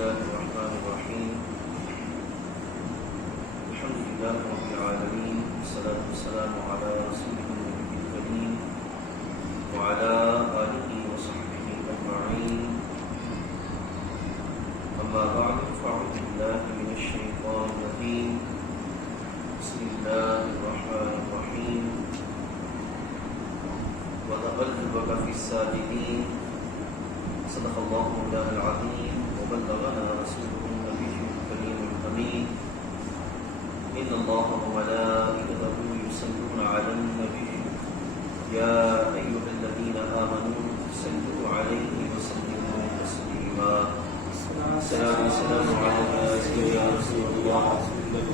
الله الرحمن الرحيم الحمد لله رب العالمين والصلاة والسلام على رسوله النبي الكريم وعلى آله وصحبه أجمعين أما بعد فأعوذ بالله من الشيطان الرجيم بسم الله الرحمن الرحيم وتقلبك في الساجدين صدق الله مولانا العظيم وبلغنا رسوله النبي الكريم الأمين إن الله وملائكته يصلون على النبي يا أيها الذين آمنوا صلوا عليه وسلموا تسليما السلام عليك يا رسول الله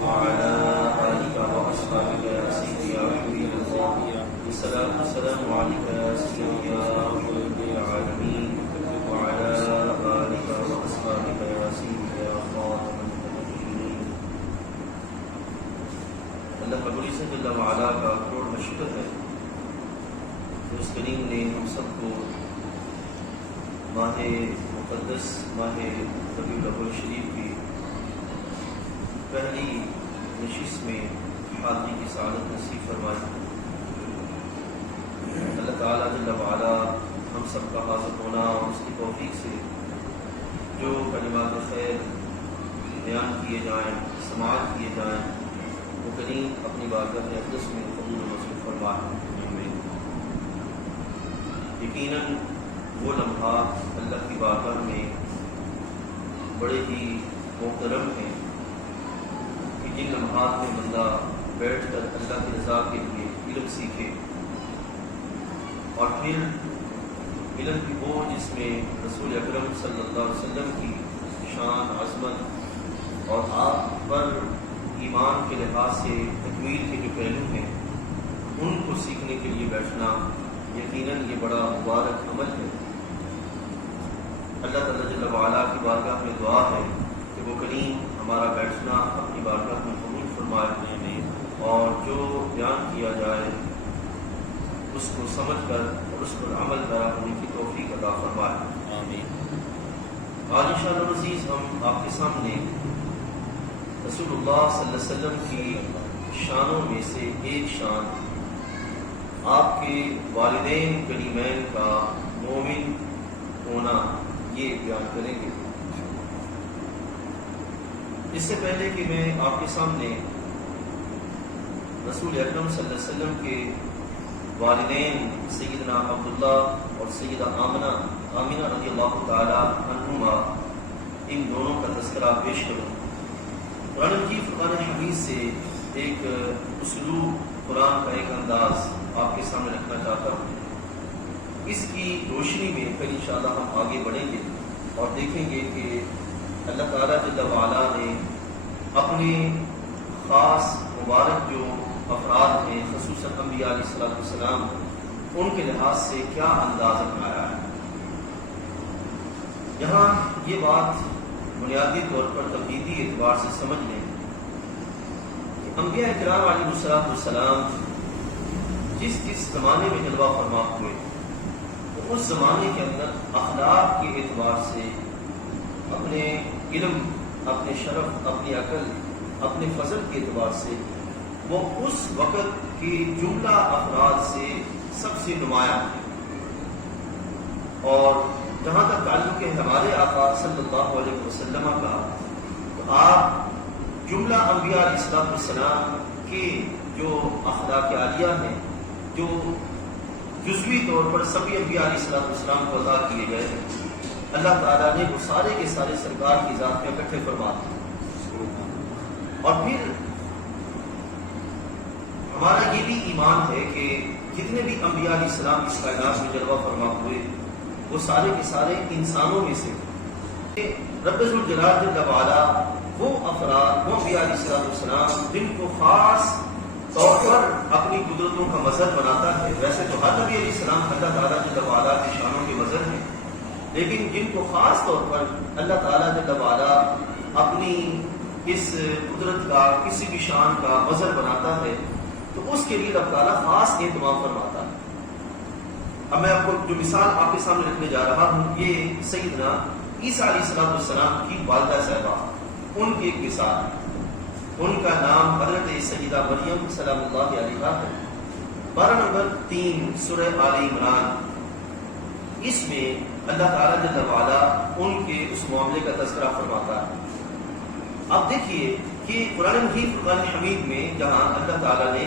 وعلى آلك وأصحابك يا سيدي يا حبيب الله السلام عليك يا سيدي يا رب العالمين وعلى آلك وأصحابك يا سيدي يا خاتم النبيين. اللہ رب العزت جل وعلا کا کروڑ شکر ہے کہ اس کریم نے ہم سب کو ماہ مقدس ماہ ربیع الاول شریف کی پہلی نشست میں حاضری کی سعادت نصیب فرمائی. اللہ تعالیٰ جل وعلا ہم سب کا حاضر ہونا اور اس کی توفیق سے جو کلمات خیر بیان کیے جائیں سماعت کیے جائیں وہ کریم اپنی بارگاہ اقدس میں قبول و منظور فرمائے. یقیناً وہ لمحات اللہ کی بارگاہ میں بڑے ہی محترم ہیں کہ جن لمحات میں بندہ بیٹھ کر اللہ کی رضا کے لیے علم سیکھے اور پھر علم کی وہ جس میں رسول اکرم صلی اللہ علیہ وسلم کی شان عظمت اور آپ پر ایمان کے لحاظ سے تکمیل کے جو پہلو ہیں ان کو سیکھنے کے لیے بیٹھنا یقیناً یہ بڑا مبارک عمل ہے. اللہ تعالیٰ جل وعلا کی بارگاہ میں دعا ہے کہ وہ کریم ہمارا بیٹھنا اپنی بارگاہ میں قبول فرمائے اور جو بیان کیا جائے اس کو سمجھ کر اور اس پر عمل کرا ہونے کی توفیق عطا فرمائے. آمین. آج انشاءاللہ عزیز ہم آپ کے سامنے رسول اللہ صلی اللہ علیہ وسلم کی شانوں میں سے ایک شان آپ کے والدین کریمین کا مومن ہونا یہ بیان کریں گے. اس سے پہلے کہ میں آپ کے سامنے رسول اکرم صلی اللہ علیہ وسلم کے والدین سیدنا عبداللہ اور سیدہ آمنہ رضی اللہ تعالی عنہما ان دونوں کا تذکرہ پیش کروں. قرآن مجید فرقان حمید سے ایک اسلوب قرآن کا ایک انداز آپ کے سامنے رکھنا چاہتا ہوں. اس کی روشنی میں پھر انشاءاللہ ہم آگے بڑھیں گے اور دیکھیں گے کہ اللہ تعالیٰ جل وعلا نے اپنے خاص مبارک جو افراد ہیں خصوصاً انبیاء علیہ السلام ان کے لحاظ سے کیا انداز اپنایا ہے. یہاں یہ بات بنیادی طور پر تمہیدی اعتبار سے سمجھ لیں کہ انبیاء کرام علیہ السلام جس زمانے میں جلوہ فرما ہوئے تو اس زمانے کے اندر اخلاق کے اعتبار سے اپنے علم اپنے شرف اپنی عقل اپنے فضل کے اعتبار سے وہ اس وقت کی جملہ افراد سے سب سے نمایاں ہے. اور جہاں تک تعلق ہے ہمارے آقا صلی اللہ علیہ وسلم کا تو آپ جملہ انبیاء علیہ السلام کے جو اخلاق عالیہ ہیں جو جزوی طور پر سبھی انبیاء علیہ السلام کو عطا کیے گئے ہیں اللہ تعالیٰ نے وہ سارے کے سارے سرکار کی ذات میں اکٹھے فرما دیے. اور پھر ہمارا یہ بھی ایمان ہے کہ جتنے بھی انبیاء علیہ السلام اس کائنات میں جلوہ فرما ہوئے وہ سارے کے سارے انسانوں میں سے رب ذوالجلال جل وعلا وہ افراد وہ انبیاء علیہ السلام جن کو خاص طور پر اپنی قدرتوں کا مظہر بناتا ہے. ویسے تو ہر نبی علیہ السلام اللہ تعالیٰ جل وعلا کی شانوں کے مظہر ہیں لیکن جن کو خاص طور پر اللہ تعالیٰ جل وعلا اپنی اس قدرت کا کسی بھی شان کا مظہر بناتا ہے تو اس کے لیے اللہ تعالیٰ خاص اہتمام فرماتا ہے. اب میں آپ کو جو مثال آپ کے سامنے رکھنے جا رہا ہوں یہ سیدنا عیسیٰ علیہ السلام کی والدہ صاحبہ ان کے ایک مثال ہے. ان کا نام حضرت سیدہ مریم سلام اللہ علیہا ہے. پارہ نمبر 3 سورہ آل عمران. اس میں اللہ تعالیٰ جل وعلا ان کے اس معاملے کا تذکرہ فرماتا ہے. آپ دیکھیے کہ قرآن مجید فرقان حمید میں جہاں اللہ تعالیٰ نے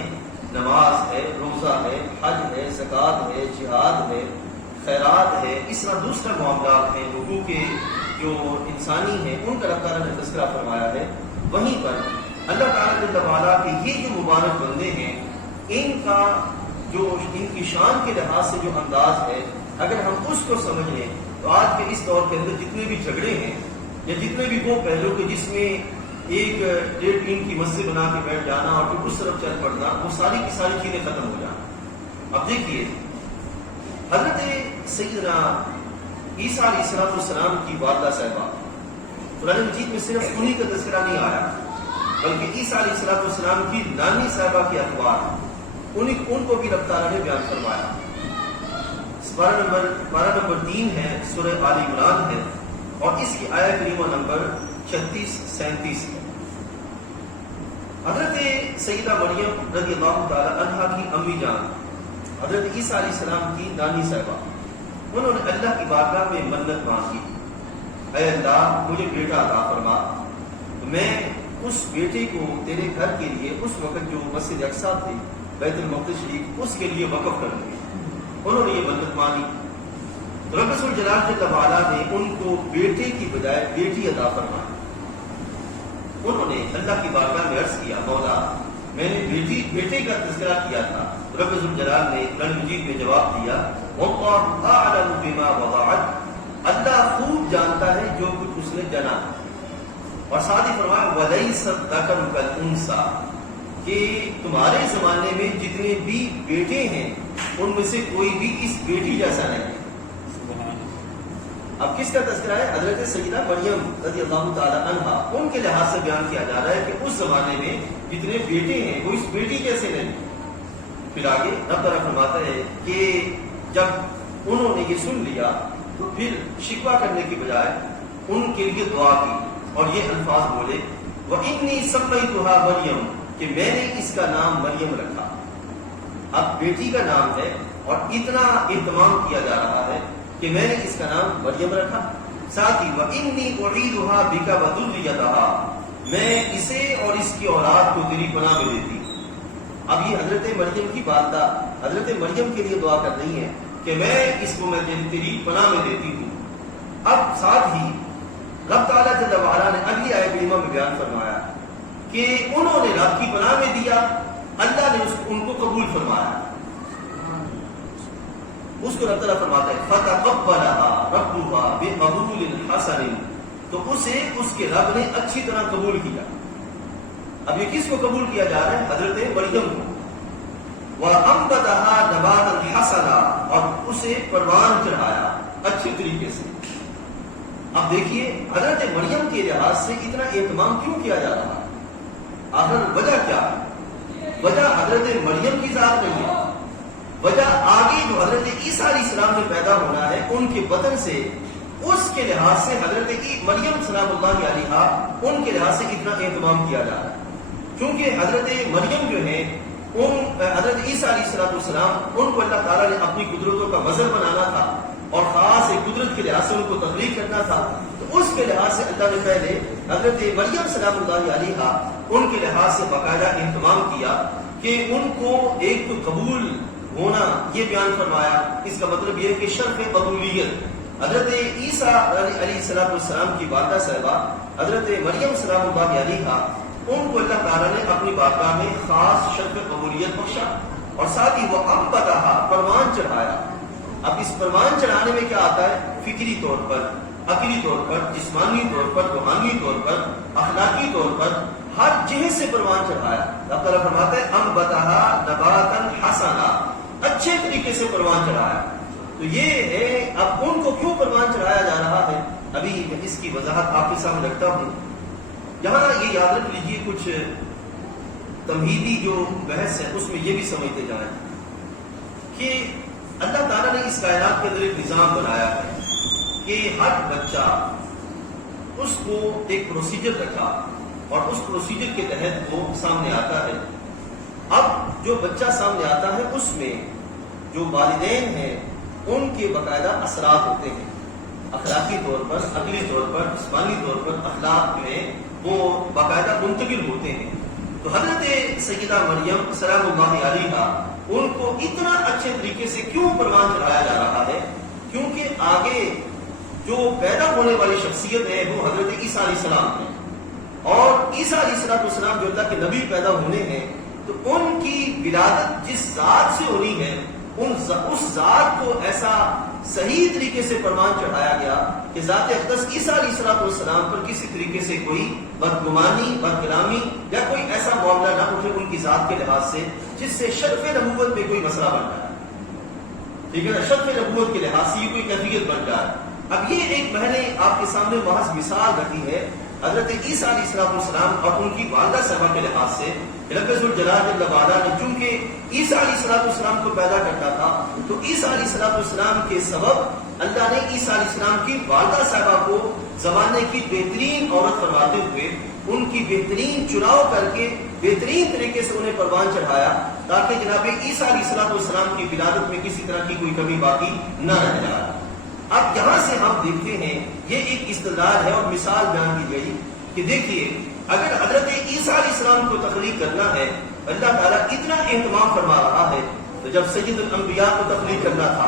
نماز ہے، روزہ ہے، حج ہے، زکوٰۃ ہے، جہاد ہے، خیرات ہے، اس طرح دوسرے معاملات ہیں، حقوق کے جو انسانی ہیں ان کا اللہ تعالیٰ نے تذکرہ فرمایا ہے، وہیں پر اللہ تعالیٰ جل وعلا کے یہ جو مبارک بندے ہیں ان کا جو ان کی شان کے لحاظ سے جو انداز ہے، اگر ہم اس کو سمجھ لیں تو آج کے اس دور کے اندر جتنے بھی جھگڑے ہیں یا جتنے بھی وہ پہلو کے جس میں ایک 1.5 ٹین کی مسجد بنا کے بیٹھ جانا اور پھر اس طرف چل پڑنا، وہ ساری کی ساری چیزیں ختم ہو جائیں. اب دیکھیے حضرت سیدنا عیسیٰ علیہ السلام کی والدہ صاحبہ، قرآن مجید میں صرف انہی کا تذکرہ نہیں آیا بلکہ عیسیٰ علیہ السلام کی نانی صاحبہ کے اخبار ان کو بھی رب تعالیٰ نے بیان فرمایا. پارہ نمبر 3 ہے، سورہ آل عمران ہے اور اس کی آیت کریمہ نمبر 36-37 ہے. حضرت سیدہ مریم رضی اللہ تعالی عنہا کی امی جان حضرت عیسیٰ علیہ السلام کی نانی صاحبہ، انہوں نے اللہ کی بارگاہ میں منت مانگی، اے اللہ مجھے بیٹا عطا فرما، میں اس بیٹے کو تیرے گھر کے لیے اس وقت جو مسجد اقصیٰ تھی بیت المقدس شریف اس کے لیے وقف کروں گی. انہوں نے یہ منت مانی. رب ذوالجلال جل وعلا نے ان کو بیٹے کی بجائے بیٹی عطا فرمائی. انہوں نے اللہ کی بارگاہ میں عرض کیا، مولا میں نے بیٹے کا تذکرہ کیا تھا. رب ذوالجلال نے قرآن مجید میں جواب دیا، واللہ اعلم بما وضعت، اللہ خوب جانتا ہے جو کچھ اس نے جنا. اور ساتھ ہی فرمایا ولیس الذکر کالانثی، کہ تمہارے زمانے میں جتنے بھی بیٹے ہیں ان میں سے کوئی بھی اس بیٹی جیسا نہیں. اب کس کا تذکرہ ہے؟ حضرت سیدہ مریم رضی اللہ تعالی عنہا، ان کے لحاظ سے بیان کیا جا رہا ہے کہ اس زمانے میں جتنے بیٹے ہیں وہ اس بیٹی جیسے نہیں. پھر آگے رب تعالیٰ فرماتا ہے کہ جب انہوں نے یہ سن لیا تو پھر شکوہ کرنے کی بجائے ان کے لیے دعا کی اور یہ الفاظ بولے، وَإِنِّي سَمَّيْتُهَا مَرْيَمَ، کہ میں نے اس کا نام مریم رکھا. اب بیٹی کا نام ہے اور اتنا اہتمام کیا جا رہا ہے کہ میں نے اس کا نام مریم رکھا. ساتھ ہی وَإِنِّي أُعِيدُهَا بِكَ وَذُرِّيَّتَهَا، میں اسے اور اس کی اولاد کو تیری پناہ میں دیتی. اب یہ حضرت مریم کی والدہ حضرت مریم کے لیے دعا کر رہی ہے کہ میں اس کو میں تیری پناہ میں دیتی ہوں. اب ساتھ ہی رب تعالیٰ جل وعلا نے اگلی آیت کریمہ میں بیان فرمایا کہ انہوں نے رب کی پناہ میں دیا، اللہ نے ان کو قبول فرمایا. اس کو رب تعالیٰ فرماتا ہے فَتَقَبَّلَهَا رَبُّهَا بِقَبُولٍ حَسَنٍ، تو اسے اس کے رب نے اچھی طرح قبول کیا. اب یہ کس کو قبول کیا جا رہا ہے؟ حضرت مریم کو. وَأَنبَتَهَا نَبَاتًا حَسَنًا، اور اسے پروان چڑھایا اچھے طریقے سے. اب دیکھیے حضرت مریم کے لحاظ سے اتنا اہتمام کیوں کیا جا رہا ہے؟ آخر وجہ کیا ہے؟ وجہ حضرت مریم کی ذات نہیں ہے، وجہ آگے جو حضرت عیسیٰ علیہ السلام میں پیدا ہونا ہے ان کے وطن سے، اس کے لحاظ سے حضرت مریم سلام اللہ علیہا ان کے لحاظ سے اتنا اہتمام کیا جا رہا ہے. کیونکہ حضرت مریم جو ہے حضرت عیسیٰ علیہ السلام ان کو اللہ تعالیٰ نے اپنی قدرتوں کا مظہر بنانا تھا اور خاص ایک قدرت کے لحاظ سے ان کو تخلیق کرنا تھا. تو اس کے لحاظ سے اللہ نے پہلے حضرت مریم سلام اللہ علیہا ان کے لحاظ سے باقاعدہ اہتمام کیا کہ ان کو ایک تو قبول ہونا یہ بیان فرمایا. اس کا مطلب یہ ہے کہ شرف قبولیت. حضرت عیسیٰ علیہ السلام کی والدہ صاحبہ حضرت مریم سلام اللہ علیہا ان کو اللہ تعالیٰ نے اپنی بارگاہ میں خاص شرف قبولیت بخشا اور ساتھ ہی وہ انبتها پروان چڑھایا. اب اس پروان چڑھانے میں کیا آتا ہے؟ فکری طور پر، عقلی طور پر، جسمانی طور پر، روحانی طور پر، اخلاقی طور پر، ہر جہت سے پروان چڑھایا. اللہ تعالیٰ فرماتا ہے انبتها نباتا حسنا، اچھے طریقے سے پروان چڑھایا. تو یہ ہے اب ان کو کیوں پروان چڑھایا جا رہا ہے، ابھی میں اس کی وضاحت آپ کے سامنے رکھتا ہوں. یہاں یہ یاد رکھ لیجیے کچھ تمہیدی جو بحث ہے اس میں یہ بھی سمجھتے جائیں کہ اللہ تعالیٰ نے اس کائنات کے اندر ایک نظام بنایا ہے کہ ہر بچہ اس کو ایک پروسیجر رکھا اور اس پروسیجر کے تحت وہ سامنے آتا ہے. اب جو بچہ سامنے آتا ہے اس میں جو والدین ہیں ان کے باقاعدہ اثرات ہوتے ہیں، اخلاقی طور پر، عقلی طور پر، جسمانی طور پر اخلاق میں وہ باقاعدہ منتقل ہوتے ہیں. تو حضرت سیدہ مریم سلام اللہ علیہا ان کو اتنا اچھے طریقے سے کیوں پروان چڑھایا جا رہا ہے؟ کیونکہ آگے جو پیدا ہونے والی شخصیت ہے وہ حضرت عیسیٰ علیہ السلام ہے، اور عیسیٰ علیہ السلام جو اللہ کے نبی پیدا ہونے ہیں تو ان کی ولادت جس ذات سے ہونی ہے اس ذات کو ایسا صحیح طریقے سے پروان چڑھایا گیا کہ ذات اقدس عیسیٰ علیہ السلام پر کسی طریقے سے کوئی بدگمانی، بدکلامی یا کوئی ایسا معاملہ نہ اٹھے ان کی ذات کے لحاظ سے جس سے شرف نبوت میں کوئی مسئلہ بن جائے. ٹھیک ہے نا، شرف نبوت کے لحاظ سے یہ کوئی کیفیت بن جائے. اب یہ ایک میں نے آپ کے سامنے محض مثال رکھی ہے حضرت عیسیٰ علیہ السلام اور ان کی والدہ صاحبہ کے لحاظ سے. رب ذوالجلال جل وعلا نے چونکہ عیسیٰ علیہ السلام کو پیدا کرتا تھا تو عیسیٰ علیہ السلام کے سبب اللہ نے عیسیٰ علیہ السلام کی والدہ صاحبہ کو زمانے کی بہترین عورت فرماتے ہوئے ان کی بہترین چناؤ کر کے بہترین طریقے سے انہیں پروان چڑھایا تاکہ جناب عیسیٰ علیہ السلام کی ولادت میں کسی طرح کی کوئی کمی باقی نہ رہ جائے. اب یہاں سے ہم دیکھتے ہیں یہ ایک استدلال ہے اور مثال بیان کی گئی کہ دیکھیے اگر حضرت عیسیٰ علیہ السلام کو تخلیق کرنا ہے، اللہ تعالیٰ اتنا اہتمام فرما رہا ہے، تو جب سید الانبیاء کو تخلیق کرنا تھا،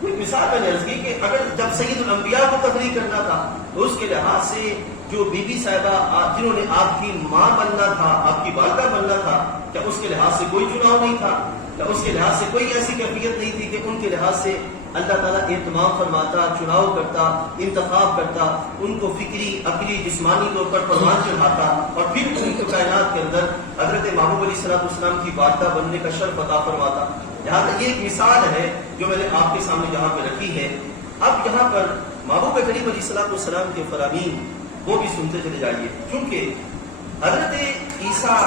کوئی مثال میں نے عرض کی کہ اگر جب سید الانبیاء کو تخلیق کرنا تھا تو اس کے لحاظ سے جو بی بی صاحبہ جنہوں نے آپ کی ماں بننا تھا، آپ کی والدہ بننا تھا، کیا اس کے لحاظ سے کوئی چناؤ نہیں تھا؟ کیا اس کے لحاظ سے کوئی ایسی کیفیت نہیں تھی کہ ان کے لحاظ سے اللہ تعالیٰ اہتمام فرماتا، چناؤ کرتا، انتخاب کرتا، ان کو فکری، عقلی، جسمانی طور پر پروان چڑھاتا اور پھر ان کو کائنات کے اندر حضرت محبوب علیہ السلام کی والدہ بننے کا شرف عطا فرماتا؟ لہٰذا یہ ایک مثال ہے جو میں نے آپ کے سامنے یہاں پہ رکھی ہے. اب یہاں پر محبوب کریم علیہ السلام کے فرامین وہ بھی سنتے چلے جائیے، کیونکہ حضرت عیسیٰ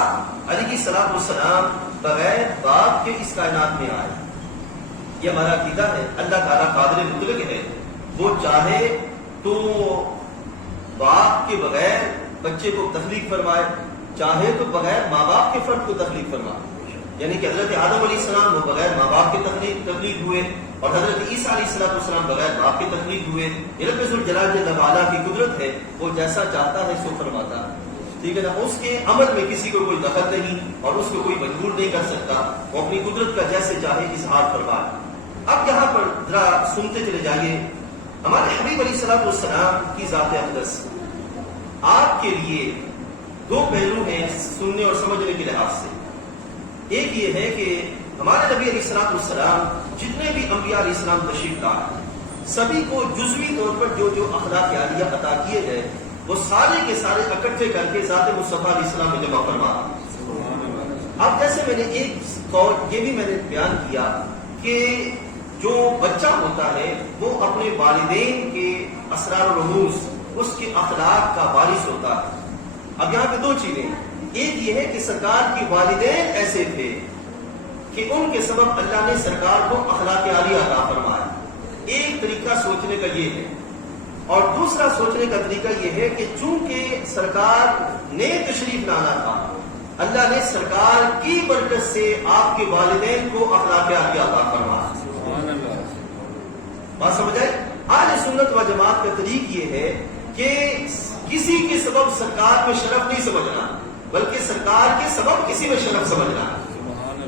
علیہ السلام بغیر باپ کے اس کائنات میں آئے. یہ ہمارا عقیدہ ہے. اللہ تعالیٰ قادر مطلق ہے، وہ چاہے تو باپ کے بغیر بچے کو تخلیق فرمائے، چاہے تو بغیر ماں باپ کے فرد کو تخلیق فرمائے. یعنی کہ حضرت آدم علیہ السلام وہ بغیر ماں باپ کے تخلیق ہوئے اور حضرت عیسیٰ علیہ السلام بغیر باپ کے تخلیق ہوئے. رب ذوالجلال جل وعلا کی قدرت ہے، وہ جیسا چاہتا ہے سو فرماتا ہے. ٹھیک ہے نا، اس کے عمل میں کسی کو کوئی دخل نہیں اور اس کو کوئی مجبور نہیں کر سکتا، وہ اپنی قدرت کا جیسے چاہے اظہار فرمائے. اب یہاں پر ذرا سنتے چلے جائیے ہمارے حبیب علیہ السلام کی ذات اقدس. آپ کے لیے دو پہلو ہیں سننے اور سمجھنے کے لحاظ سے. ایک یہ ہے کہ ہمارے نبی علیہ السلام جتنے بھی انبیاء علیہ السلام تشریف لائے سبھی کو جزوی طور پر جو جو اخلاق عالیہ عطا کیے گئے وہ سارے کے سارے اکٹھے کر کے ذات مصطفیٰ علیہ السلام میں جمع فرما. اب جیسے میں نے ایک قول یہ بھی میں نے بیان کیا کہ جو بچہ ہوتا ہے وہ اپنے والدین کے اسرار و رموز، اس کے اخلاق کا وارث ہوتا ہے. اب یہاں پہ دو چیزیں، ایک یہ ہے کہ سرکار کے والدین ایسے تھے کہ ان کے سبب اللہ نے سرکار کو اخلاق عالیہ عطا فرمایا. ایک طریقہ سوچنے کا یہ ہے، اور دوسرا سوچنے کا طریقہ یہ ہے کہ چونکہ سرکار نے تشریف لانا تھا، اللہ نے سرکار کی برکت سے آپ کے والدین کو اخلاق عالیہ عطا فرمایا. بات سمجھ آئے؟ اہل سنت و جماعت کا طریق یہ ہے کہ کسی کے سبب سرکار میں شرف نہیں سمجھنا بلکہ سرکار کے سبب کسی میں شرف سمجھنا.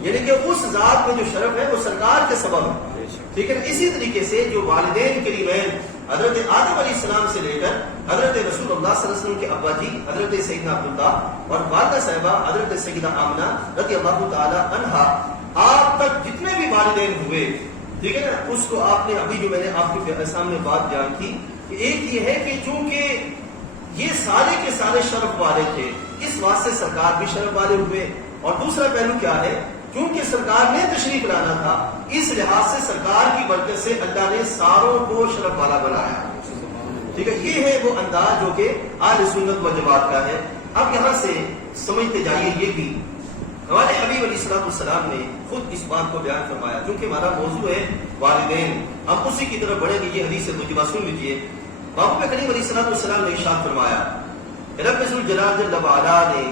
یعنی کہ اس ذات میں جو شرف ہے وہ سرکار کے سبب ہے. ٹھیک ہے، اسی طریقے سے جو والدین کریمین حضرت آدم علیہ السلام سے لے کر حضرت رسول اللہ صلی اللہ علیہ وسلم کے ابا جی حضرت سیدنا عبداللہ اور والدہ صاحبہ حضرت سیدہ آمنہ رضی اللہ تعالی عنہا آپ تک جتنے بھی والدین ہوئے، ٹھیک ہے نا، اس کو آپ نے ابھی جو میں نے آپ کے سامنے بات بیان کی کہ ایک یہ ہے کہ چونکہ یہ سارے کے سارے شرف والے تھے اس واسطے سرکار بھی شرف والے ہوئے. اور دوسرا پہلو کیا ہے، کیونکہ سرکار نے تشریف لانا تھا اس لحاظ سے سرکار کی برکت سے اللہ نے ساروں کو شرف والا بنایا. ٹھیک ہے، یہ ہے وہ انداز جو کہ اہل سنت و جماعت کا ہے. اب یہاں سے سمجھتے جائیے یہ بھی ہمارے حبیب علیہ السلام نے خود اس بات کو بیان فرمایا. چونکہ ہمارا موضوع ہے والدین، ہم اسی کی طرف بڑھیں گے. یہ حدیث ترجمہ سن لیجیے. محبوب کریم علیہ السلام نے ارشاد فرمایا، رب ذوالجلال جل وعلا نے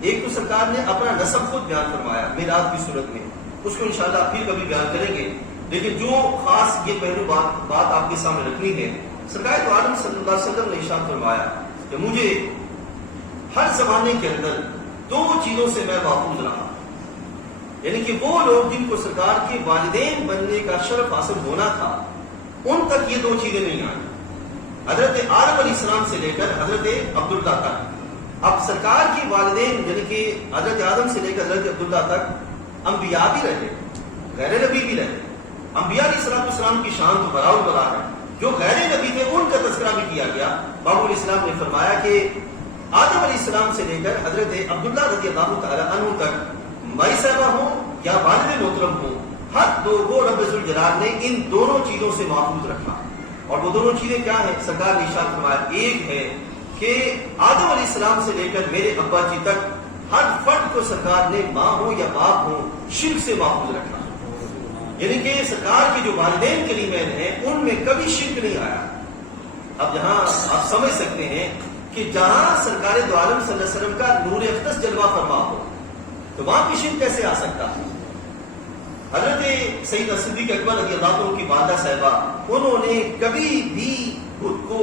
ایک تو سرکار نے اپنا نسب خود بیان فرمایا میلاد کی صورت میں، اس کو انشاءاللہ پھر کبھی بیان کریں گے، لیکن جو خاص یہ پہلو بات آپ کے سامنے رکھنی ہے، سرکار تو عالم صلی اللہ علیہ وسلم نے ارشاد فرمایا کہ مجھے ہر زمانے کے اندر دو چیزوں سے میں محفوظ رہا، یعنی کہ وہ لوگ جن کو سرکار کے والدین بننے کا شرف حاصل ہونا تھا ان تک یہ دو چیزیں نہیں آئیں، حضرت آدم علیہ السلام سے لے کر حضرت عبداللہ تک۔ اب سرکار کے والدین یعنی کہ حضرت آدم سے لے کر حضرت عبداللہ تک انبیاء بھی رہے، غیر نبی بھی رہے۔ انبیاء علیہ السلام کی شان تو براؤ برا ہے، جو غیر نبی تھے ان کا تذکرہ بھی کیا گیا۔ بابو علیہ السلام نے فرمایا کہ آدم علیہ السلام سے لے کر حضرت عبداللہ رضی اللہ تعالی عنہ تک مائی صاحبہ ہوں یا والد محترم ہوں، ہر دو کو رب ذوالجلال نے ان دونوں چیزوں سے محفوظ رکھا۔ اور وہ دونوں چیزیں کیا ہیں؟ سرکار نے ارشاد فرمایا، ایک ہے کہ آدم علیہ السلام سے لے کر میرے ابا جی تک ہر فرد کو سرکار نے ماں ہو یا باپ ہو شرک سے محفوظ رکھا، یعنی کہ سرکار کے جو والدین کریمین ہیں ان میں کبھی شرک نہیں آیا۔ اب یہاں آپ سمجھ سکتے ہیں کہ جہاں سرکار دو عالم صلی اللہ علیہ وسلم کا نور اقدس جلوہ فرما ہو تو وہاں کی شرک کیسے آ سکتا ہے؟ حضرت سیدنا صدیق اکبر رضی اللہ عنہ کی والدہ صاحبہ، انہوں نے کبھی بھی بت کو،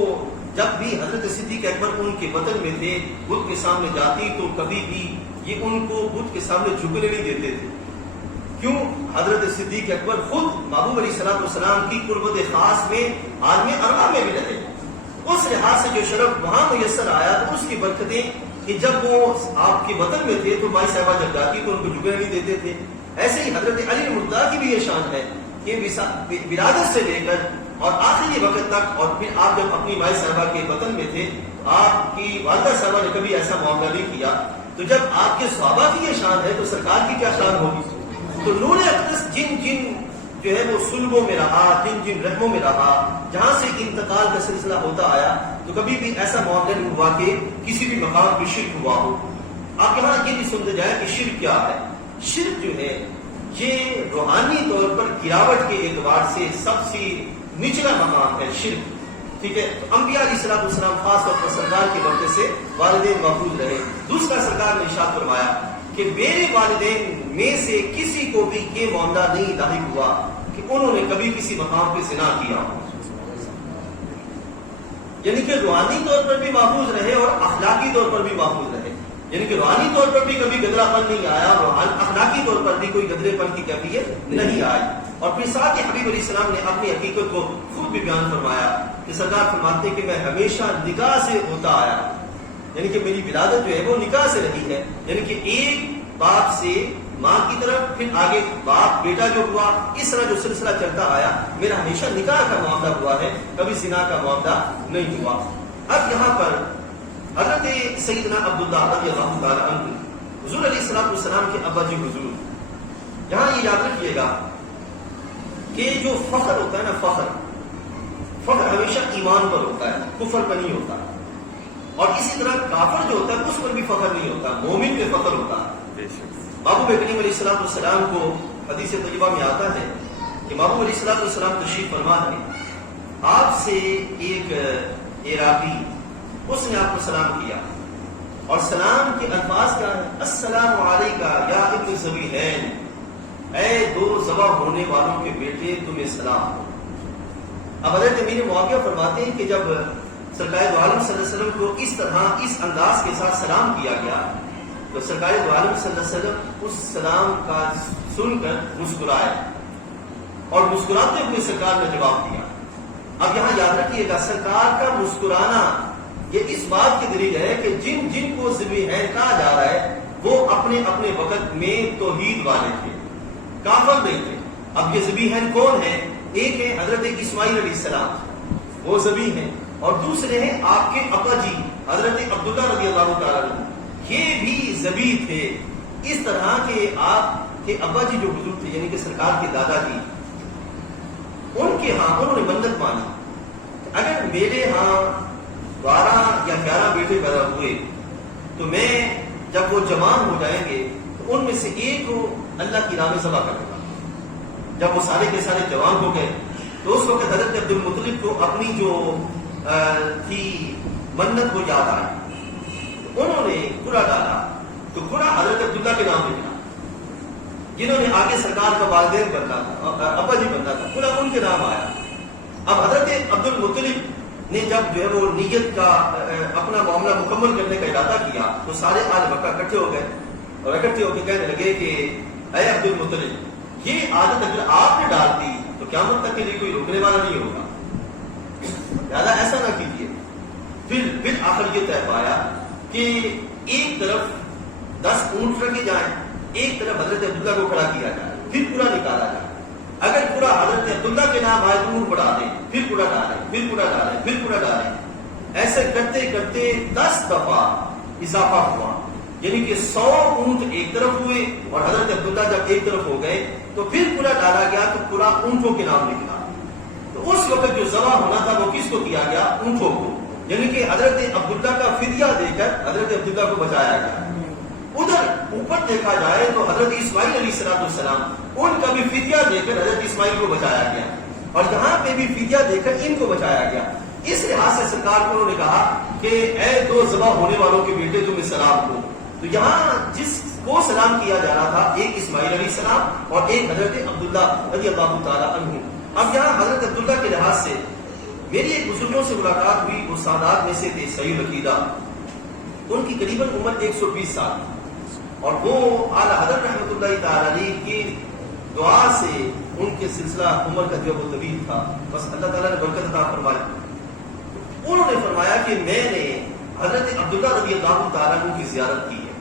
جب بھی حضرت صدیق اکبر ان کے وطن میں تھے بت کے سامنے جاتی تو کبھی بھی یہ ان کو بت کے سامنے جھکنے نہیں دیتے تھے۔ کیوں؟ حضرت صدیق اکبر خود محبوب علیہ السلام کی قربت خاص میں عالم ارواح میں بھی رہے، اس لحاظ سے جو شرف وہاں میسر آیا تو اس کی برکتیں کہ جب وہ آپ کے وطن میں تھے تو مائی صاحبہ جب جاتی تو ان کو جھکنے نہیں دیتے تھے۔ ایسے ہی حضرت علی مرتضیٰ کی بھی یہ شان ہے کہ ولادت سے لے کر اور آخری وقت تک، اور پھر آپ جب اپنی مائی صاحبہ کے وطن میں تھے آپ کی والدہ صاحبہ نے کبھی ایسا معاملہ نہیں کیا، تو جب آپ کے صحابہ کی یہ شان ہے تو سرکار کی کیا شان ہوگی؟ تو نور اقدس جن جن جو ہے وہ سلبوں میں رہا، جن جن رحموں میں رہا، جہاں سے انتقال کا سلسلہ ہوتا آیا تو کبھی بھی ایسا معاملہ نہیں ہوا کہ کسی بھی مقام پہ شرک ہوا ہو۔ آپ یہاں یہ بھی سنتے جائیں کہ شرک کیا ہے۔ شرک جو ہے یہ روحانی طور پر گراوٹ کے اعتبار سے سب سے نچلا مقام ہے شرک، ٹھیک ہے۔ تو انبیاء علیہ السلام خاص طور پر سرکار کے وقت سے والدین محفوظ رہے۔ دوسرا سرکار نے ارشاد فرمایا کہ میرے والدین میں سے کسی کو بھی یہ معاملہ نہیں لاحق ہوا کہ انہوں نے کبھی کسی مقام پہ زنا کیا ہو، یعنی کہ روحانی طور پر بھی محفوظ رہے اور اخلاقی طور پر بھی محفوظ رہے، یعنی کہ روحانی طور پر بھی کبھی گدرا پن نہیں آیا، اور اخلاقی طور پر بھی کوئی گدرے پن کی کیفیت نہیں آئی۔ اور پھر ساتھ ہی حبیب علیہ السلام نے اپنی حقیقت کو خود بھی بیان فرمایا کہ سرکار فرماتے کہ میں ہمیشہ نکاح سے ہوتا آیا، یعنی کہ میری ولادت جو ہے وہ نکاح سے رہی ہے، یعنی کہ ایک باپ سے ماں کی طرف، پھر آگے باپ بیٹا جو ہوا، اس طرح جو سلسلہ چلتا آیا، میرا ہمیشہ نکاح کا معاملہ ہوا ہے، کبھی زنا کا معاملہ نہیں ہوا۔ اب یہاں پر حضرت سیدنا عبداللہ رضی اللہ تعالی عنہ حضور علیہ السلام کے ابا جی حضور، یہاں یہ یاد رکھیے گا کہ جو فخر ہوتا ہے نا، فخر ہمیشہ ایمان پر ہوتا ہے، کفر پر نہیں ہوتا، اور اسی طرح کافر جو ہوتا ہے اس پر بھی فخر نہیں ہوتا، مومن پہ فخر ہوتا ہے۔ محبوب کریم علیہ السلام کو حدیث طیبہ میں آتا ہے کہ محبوب علیہ السلام تشریف فرما ہے، آپ سے ایک عرابی، اس نے آپ کو سلام کیا، اور سلام کے الفاظ کیا ہے؟ السلام علیکہ یا ابن ذبیحین، اے دو ذبح ہونے والوں کے بیٹے تمہیں سلام ہو۔ اب حضرت امیر معاویہ فرماتے ہیں کہ جب سرکار دو عالم صلی اللہ علیہ وسلم کو اس طرح اس انداز کے ساتھ سلام کیا گیا تو سرکار دو عالم صلی اللہ علیہ وسلم اس سلام کا سن کر مسکرائے، اور مسکراتے ہوئے سرکار نے جواب دیا۔ اب یہاں یاد رکھیے گا، سرکار کا مسکرانا یہ اس بات کی دلیل ہے کہ جن جن کو ذبیحین کہا جا رہا ہے وہ اپنے اپنے وقت میں توحید والے تھے، کافر نہیں تھے۔ اب یہ ذبیحین کون ہیں؟ ایک ہے حضرت اسماعیل علیہ السلام، وہ ذبیح ہیں، اور دوسرے ہیں آپ کے ابا جی حضرت عبداللہ رضی اللہ تعالیٰ عنہ، یہ بھی ذبیح تھے۔ اس طرح کے آپ کے ابا جی جو بزرگ تھے، یعنی کہ سرکار کے دادا جی، ان کے ہاں انہوں نے منت مانی اگر میرے ہاں 12 یا 11 بیٹے پیدا ہوئے تو میں جب وہ جوان ہو جائیں گے تو ان میں سے ایک کو اللہ کی راہ میں ذبح کروں گا۔ جب وہ سارے کے سارے جوان ہو گئے تو اس وقت حضرت عبد المطلب کو اپنی جو کی منت وہ یاد آئی، انہوں نے قرہ ڈالا، تو قرہ حضرت عبداللہ کے نام لکھا، جنہوں نے آگے سرکار کا والدین بننا تھا، ابا جی بننا تھا، قرہ ان کے نام آیا۔ اب حضرت عبد المطلب نے جب جو ہے وہ نیت کا اپنا معاملہ مکمل کرنے کا ارادہ کیا تو سارے آل مکہ اکٹھے ہو گئے اور اکٹھے ہو کے کہنے لگے کہ اے عبد المطلب، یہ عادت اگر آپ نے ڈال دی تو قیامت تک کے لیے کوئی روکنے والا نہیں ہوگا، لہٰذا ایسا نہ کیجیے۔ پھر آخر یہ طے پایا کہ ایک طرف 10 اونٹ رکھے جائیں، ایک طرف حضرت عبداللہ کو کھڑا کیا جائے، پھر پورا نکالا جائے۔ اگر پورا حضرت عبداللہ کے نام آئے تو اونٹ بڑھا دیں، پھر پورا ڈالیں، پھر پورا ڈالیں، پھر پورا ڈالیں۔ ایسے کرتے کرتے 10 دفعہ اضافہ ہوا، یعنی کہ 100 اونٹ ایک طرف ہوئے اور حضرت عبداللہ جب ایک طرف ہو گئے تو پھر پورا ڈالا گیا تو پورا اونٹوں کے نام نکلا۔ تو اس وقت جو ذبح ہونا تھا وہ کس کو کیا گیا؟ اونٹوں کو، یعنی کہ حضرت عبداللہ کا فدیہ دے کر حضرت عبداللہ کو بچایا گیا۔ ادھر اوپر دیکھا جائے تو حضرت اسماعیل علیہ السلام ان کا بھی فدیہ دے کر حضرت اسماعیل کو بچایا گیا، اور یہاں پہ بھی فدیہ دے کر ان کو بچایا گیا۔ اس لحاظ سے سرکار کو انہوں نے کہا کہ اے 2 ذبح ہونے والوں کے بیٹے تمہیں سلام ہو۔ تو یہاں جس کو سلام کیا جا رہا تھا ایک اسماعیل علیہ السلام اور ایک حضرت عبداللہ رضی اللہ تعالیٰ عنہ۔ اب یہاں حضرت عبداللہ کے لحاظ سے میری ایک بزرگوں سے ملاقات ہوئی، وہ سادات میں سے تھے صحیح العقیدہ، ان کی قریباً عمر 120 سال، اور وہ اعلیٰ حضرت رحمۃ اللہ تعالیٰ علیہ کی دعا سے ان کے سلسلہ عمر کا جو وہ طویل تھا، بس اللہ تعالیٰ نے برکت عطا فرمائی۔ انہوں نے فرمایا کہ میں نے حضرت عبداللہ رضی اللہ تعالیٰ عنہ کی زیارت کی ہے،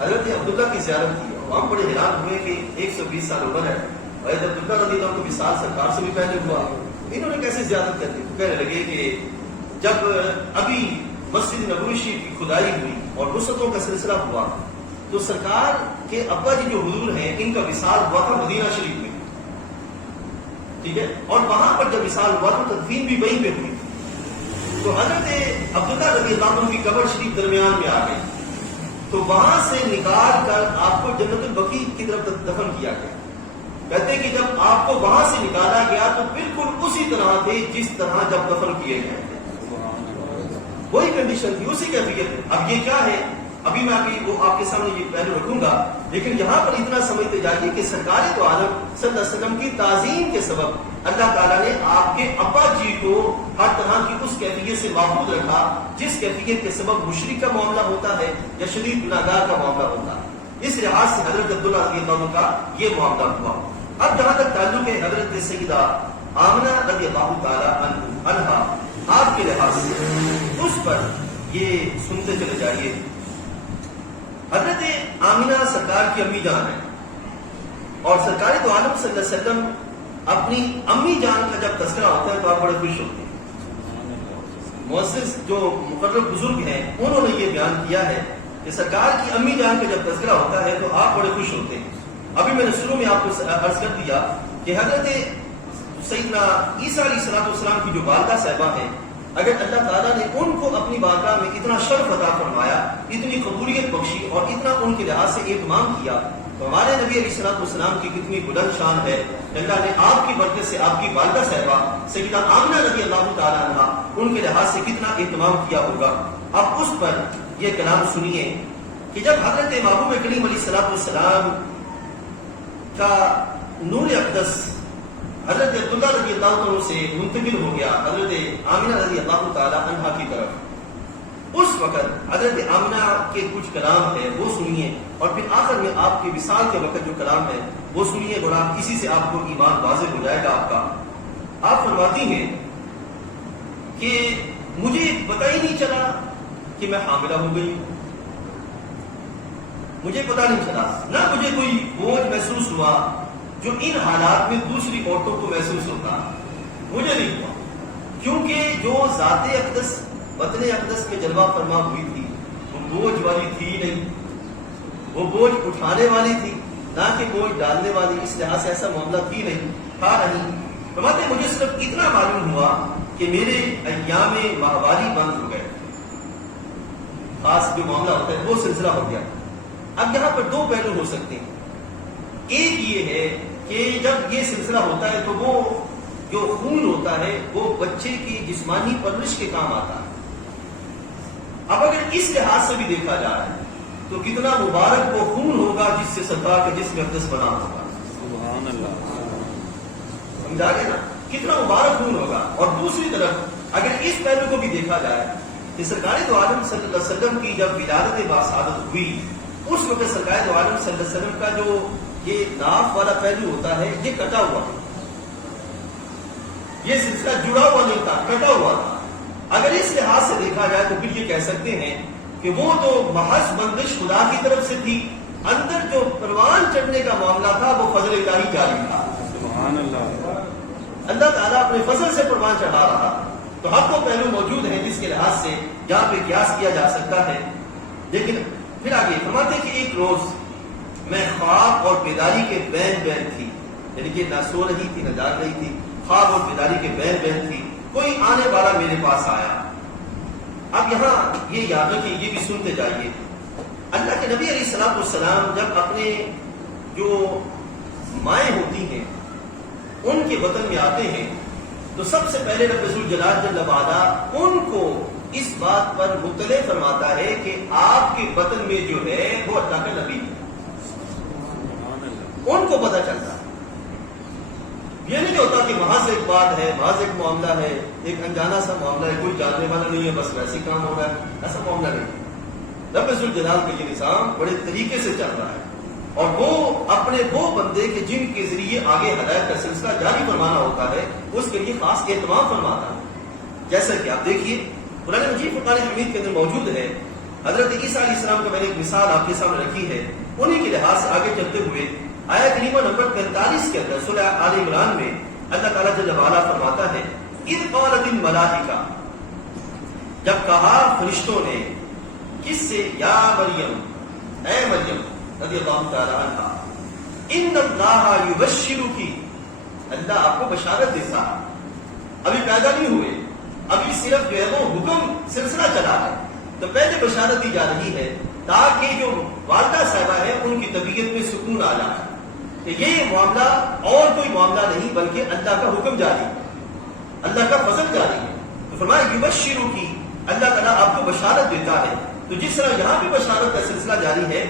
حضرت عبداللہ کی زیارت کی ہے۔ وہاں بڑے حیران ہوئے کہ 120 سال عمر ہے، حضرت عبداللہ رضی اللہ عنہ کو وصال سرکار سے بھی پہلے ہوا، انہوں نے کیسے زیارت کر دی؟ کہنے لگے کہ جب ابھی مسجد نبوی شریف کی کھدائی ہوئی اور وسعتوں کا سلسلہ ہوا تو سرکار کے ابا جی جو حضور ہیں ان کا وصال ہوا تھا مدینہ شریف میں، ٹھیک ہے، اور وہاں پر جب وصال ہوا تو تدفین بھی وہیں پہ ہوئی، تو حضرت عبداللہ رضی اللہ عنہ کی قبر شریف درمیان میں آ گئی، تو وہاں سے نکال کر آپ کو جنت البقیع کی طرف دفن کیا گیا۔ کہتے ہیں کہ جب آپ کو وہاں سے نکالا گیا تو بالکل اسی طرح تھے جس طرح جب دفن کیے گئے تھے، وہی کنڈیشن تھی، اسی کیفیت۔ اب یہ کیا ہے، ابھی میں وہ آپ کے سامنے یہ پہلے رکھوں گا، لیکن یہاں پر اتنا سمجھتے جائیے کہ سرکار تو عالم صلی اللہ علیہ وسلم کی تعظیم کے سبب اللہ تعالیٰ نے آپ کے ابا جی کو ہر طرح کی اس کیفیت سے محفوظ رکھا جس کیفیت کے سبب مشرک کا معاملہ ہوتا ہے یا شدید گناہگار کا معاملہ ہوتا ہے۔ اس لحاظ سے حضرت عبداللہ رضی اللہ عنہ کا یہ معاملہ ہوا۔ اب جہاں تک تعلق ہے حضرت سیدہ آمنہ رضی اللہ تعالیٰ عنہا، آپ کے لحاظ سے اس پر یہ سنتے چلے جائیے۔ حضرت آمنہ سرکار کی امی جان ہے، اور سرکار تو عالم صلی اللہ علیہ وسلم اپنی امی جان کا جب تذکرہ ہوتا ہے تو آپ بڑے خوش ہوتے ہیں۔ مؤسس جو مقرر بزرگ ہیں انہوں نے یہ بیان کیا ہے کہ سرکار کی امی جان کا جب تذکرہ ہوتا ہے تو آپ بڑے خوش ہوتے ہیں۔ ابھی میں نے شروع میں آپ کو عرض کر دیا کہ حضرت سیدنا عیسیٰ علیہ السلام کی جو والدہ صاحبہ ہیں، اگر اللہ تعالیٰ نے ان کو اپنی بارگاہ میں اتنا شرف عطا فرمایا، اتنی قبولیت بخشی اور اتنا ان کے لحاظ سے اہتمام کیا، تو ہمارے نبی علیہ السلام کی کتنی بلند شان ہے۔ اللہ نے آپ کی برکت سے آپ کی والدہ صاحبہ سیدہ آمنہ رضی اللہ تعالیٰ عنہ ان کے لحاظ سے کتنا اہتمام کیا ہوگا۔ اب اس پر یہ کلام سنیے کہ جب حضرت محبوب کریم علیہ السلام کا نور اقدس حضرت عبداللہ رضی اللہ عنہ سے منتقل ہو گیا حضرت آمنہ رضی اللہ تعالی عنہا کی طرف، اس وقت حضرت آمنہ کے کچھ کلام ہے وہ سنیے، اور پھر آخر میں آپ کے وصال کے وقت جو کلام ہے وہ سنیے، اور آپ اسی سے آپ کو ایمان واضح ہو جائے گا آپ کا۔ آپ فرماتی ہیں کہ مجھے پتہ ہی نہیں چلا کہ میں حاملہ ہو گئی، مجھے پتہ نہیں چلا، نہ مجھے کوئی بوجھ محسوس ہوا جو ان حالات میں دوسری عورتوں کو محسوس ہوتا، مجھے نہیں ہوا، کیونکہ جو ذات اقدس وطن اقدس میں جلوہ فرما ہوئی تھی وہ بوجھ والی تھی نہیں، وہ بوجھ اٹھانے والی تھی نہ کہ بوجھ ڈالنے والی، اس لحاظ سے ایسا معاملہ تھی نہیں۔ فرماتے مجھے صرف اتنا معلوم ہوا کہ میرے ایام ماہواری بند ہو گئے، خاص جو معاملہ ہوتا ہے وہ سلسلہ ہو گیا۔ اب یہاں پر دو پہلو ہو سکتے ہیں، ایک یہ ہے کہ جب یہ سلسلہ ہوتا ہے تو وہ جو خون ہوتا ہے وہ بچے کی جسمانی پرورش کے کام آتا ہے. اب اگر اس لحاظ سے بھی دیکھا جائے تو کتنا مبارک وہ خون ہوگا جس سے سرکار کا جسم اقدس بنا ہوگا. سبحان اللہ. سمجھا گیا نا, کتنا مبارک خون ہوگا. اور دوسری طرف اگر اس پہلو کو بھی دیکھا جائے کہ سرکار دو عالم صلی اللہ علیہ وسلم کی جب ولادت باسعادت ہوئی اس وقت سرکار دو عالم صلی اللہ علیہ وسلم کا جو یہ ناف والا پہلو ہوتا ہے یہ کٹا ہوا تھا, یہ سلسلہ جڑا ہوا نہیں تھا, کٹا ہوا تھا. اگر اس لحاظ سے دیکھا جائے تو پھر یہ کہہ سکتے ہیں کہ وہ تو محض بندش خدا کی طرف سے تھی, اندر جو پروان چڑھنے کا معاملہ تھا وہ فضل الہی جاری تھا. سبحان اللہ. اللہ تعالیٰ اپنے فضل سے پروان چڑھا رہا. تو ہر وہ پہلو موجود ہیں جس کے لحاظ سے جہاں پہ قیاس کیا جا سکتا ہے. لیکن پھر آگے فرماتے کہ ایک روز میں خواب اور بیداری کے بین بین تھی, یعنی کہ نہ سو رہی تھی نہ جاگ رہی تھی, خواب اور بیداری کے بین بین تھی. کوئی آنے والا میرے پاس آیا. اب یہاں یہ یاد رکھیے, یہ بھی سنتے جائیے. اللہ کے نبی علیہ الصلوۃ والسلام جب اپنے جو مائیں ہوتی ہیں ان کے وطن میں آتے ہیں تو سب سے پہلے رب ذوالجلال جل وعلا ان کو اس بات پر مطلع فرماتا ہے کہ آپ کے وطن میں جو ہے وہ اللہ کا نبی ہے. ان کو پتہ چلتا ہے. یہ نہیں ہوتا کہ وہاں سے ایک بات ہے, وہاں سے ایک معاملہ ہے, ایک انجانا سا معاملہ ہے, کوئی جاننے والا نہیں ہے, بس ویسے کام ہو رہا ہے, ایسا معاملہ نہیں. رب ذوالجلال کا یہ نظام بڑے طریقے سے چل رہا ہے اور وہ اپنے وہ بندے کے جن کے ذریعے آگے ہدایت کا سلسلہ جاری فرمانا ہوتا ہے اس کے لیے خاص اہتمام فرماتا ہے. جیسا کہ آپ دیکھیے قرآن مجید فرقان حمید کے اندر موجود ہے. حضرت عیسیٰ علیہ السلام کا میں نے ایک مثال آپ کے سامنے رکھی ہے. انہی کے لحاظ سے آگے چلتے ہوئے آیت کریمہ نمبر 45 کے اندر سورہ آل عمران میں اللہ تعالیٰ جل وعلا فرماتا ہے اذ قالت الملائکہ, جب کہا فرشتوں نے کس سے, یا مریم, اے مریم رضی اللہ تعالی عنہ, ان اللہ یبشرکی, اللہ آپ کو بشارت دیتا. ابھی پیدا نہیں ہوئے, ابھی صرف جو ہے وہ حکم سلسلہ چلا ہے, تو پہلے بشارت دی جا رہی ہے تاکہ جو والدہ صاحبہ ہے ان کی طبیعت میں سکون آ جائے کہ یہ معاملہ اور کوئی معاملہ نہیں بلکہ اللہ کا حکم جاری ہے, اللہ کا فضل جاری ہے. تو فرمایا یبشرکی, اللہ تعالیٰ آپ کو بشارت دیتا ہے. تو جس طرح یہاں بھی بشارت کا سلسلہ جاری ہے,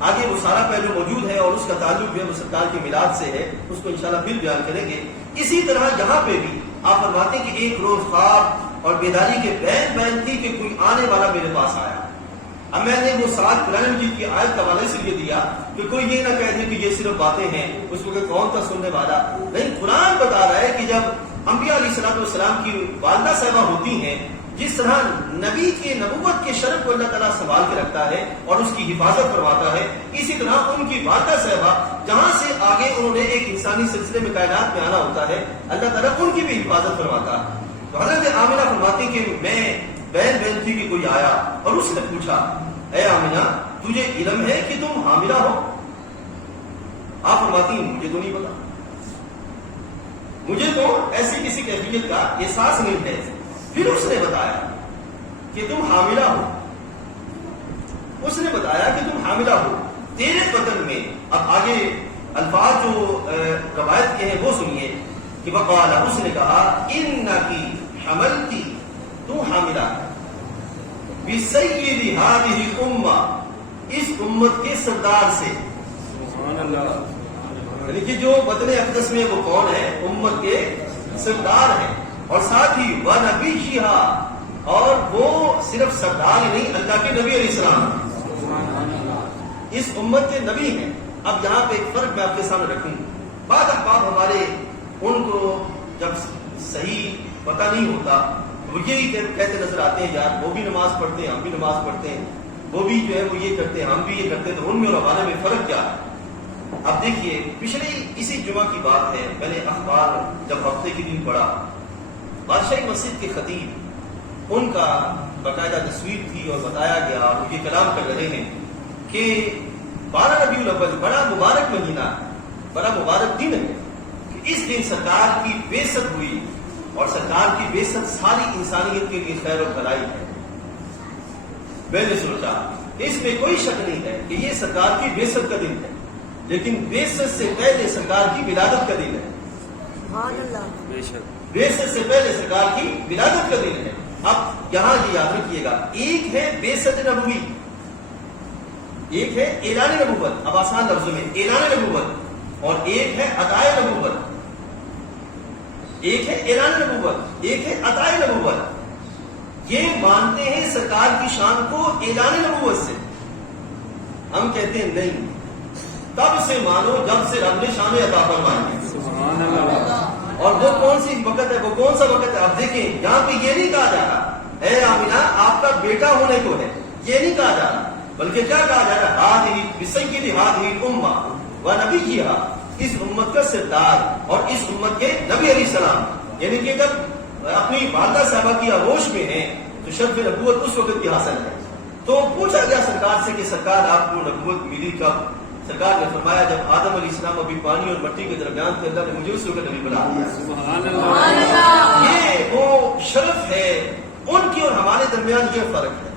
آگے وہ سارا پہلو موجود ہے اور اس کا تعلق جو ہے وہ سرکار کی میلاد سے ہے, اس کو انشاءاللہ پھر بیان کریں گے. اسی طرح یہاں پہ بھی آپ فرماتے ہیں کہ ایک روز خواب اور بیداری کے بین بین تھی کہ کوئی آنے والا میرے پاس آیا. اب میں نے وہ ساتھ قرآن مجید کی آیت کا حوالے سے یہ دیا کہ کوئی یہ نہ کہہ دے کہ یہ صرف باتیں ہیں, اس کو کہ کون تھا سننے والا. نہیں, قرآن بتا رہا ہے کہ جب انبیاء علیہ الصلوۃ والسلام کی والدہ صاحبہ ہوتی ہیں, جس طرح نبی کے نبوت کے شرف کو اللہ تعالیٰ سنبھال کے رکھتا ہے اور اس کی حفاظت فرماتا ہے, اسی طرح ان کی والدہ صاحبہ جہاں سے آگے انہوں نے ایک انسانی سلسلے میں کائنات میں آنا ہوتا ہے, اللہ تعالیٰ ان کی بھی حفاظت فرماتا ہے. تو حضرت آمنہ فرماتی کہ میں بین بین تھی کہ کوئی آیا اور اس نے پوچھا, اے آمنہ تجھے علم ہے کہ تم حاملہ ہو؟ آپ فرماتی ہیں مجھے تو نہیں پتا, مجھے تو ایسی کسی کیفیت کا احساس نہیں ہے. پھر اس نے بتایا کہ تم حاملہ ہو, اس نے بتایا کہ تم حاملہ ہو تیرے وطن میں. اب آگے الفاظ جو روایت کے ہیں وہ سنیے کہ وقال, اس نے کہا انکی حملتی, تو حاملہ ہے, بسید ہذہ الامہ, اس امت کے سردار سے. سبحان اللہ. یعنی کہ جو وطن اقدس میں وہ کون ہے, امت کے سردار ہیں, اور ساتھ ہی وَنَبِيِّهَا, اور وہ صرف سردار ہی نہیں, اللہ کے نبی علیہ السلام اس امت کے نبی ہیں. اب یہاں پہ ایک فرق میں آپ کے سامنے رکھوں. بعض احباب ہمارے ان کو جب صحیح پتہ نہیں ہوتا وہ یہی کہتے نظر آتے ہیں, یار وہ بھی نماز پڑھتے ہیں, ہم بھی نماز پڑھتے ہیں, وہ بھی جو ہے وہ یہ کرتے ہیں, ہم بھی یہ کرتے ہیں, تو ان میں اور ہمارے میں فرق کیا ہے؟ اب دیکھیے پچھلے اسی جمعہ کی بات ہے, میں نے اخبار جب ہفتے کے دن پڑھا, بادشاہی مسجد کے خطیب ان کا باقاعدہ تصویر تھی اور بتایا گیا اور وہ یہ کلام کر رہے ہیں کہ 12 ربیع الاول بڑا مبارک مہینہ, بڑا مبارک دن ہے کہ اس دن سرکار کی بعثت ہوئی, اور سرکار کی بعثت ساری انسانیت کے لیے خیر و بھلائی ہے. میں نے سوچا کہ اس میں کوئی شک نہیں ہے کہ یہ سرکار کی بعثت کا دن ہے, لیکن بعثت سے پہلے سرکار کی ولادت کا دن ہے. بعثت سے پہلے سرکار کی ولادت کا دن ہے. اب یہاں یہ یاد رکھیے گا، ایک ہے بعثت نبوی، ایک ہے اعلان نبوت، اب آسان لفظوں میں اعلان نبوت، اور ایک ہے عطائے نبوت. ایک ہے اعلان نبوت، ایک ہے عطائے نبوت. یہ مانتے ہیں سرکار کی شان کو اعلان نبوت سے. ہم کہتے ہیں نہیں، تب سے مانو جب سے رب نے شان عطا فرمائی. سبحان اللہ. اور وہ کون سی وقت ہے، وہ کون سا وقت ہے؟ اب دیکھیں یہاں پہ یہ نہیں کہا جا رہا اے آمینہ آپ کا بیٹا ہونے کو ہے، یہ نہیں کہا جا رہا، بلکہ کیا کہا جا رہا ہے؟ ہادی بسید ہادی الامہ و نبیھا، اس امت کا سردار اور اس امت کے نبی علیہ السلام. یعنی کہ جب اپنی والدہ صاحبہ کی آغوش میں ہیں تو شرف نبوت اس وقت کی حاصل ہے. تو پوچھا گیا سرکار سے کہ سرکار آپ کو نبوت ملی کب؟ سرکار نے فرمایا جب آدم علیہ السلام ابھی پانی اور مٹی کے درمیان تھے، اللہ نے مجھے اس وقت نبی بنا دیا. سبحان اللہ. یہ وہ شرف ہے ان کی اور ہمارے درمیان. یہ فرق ہے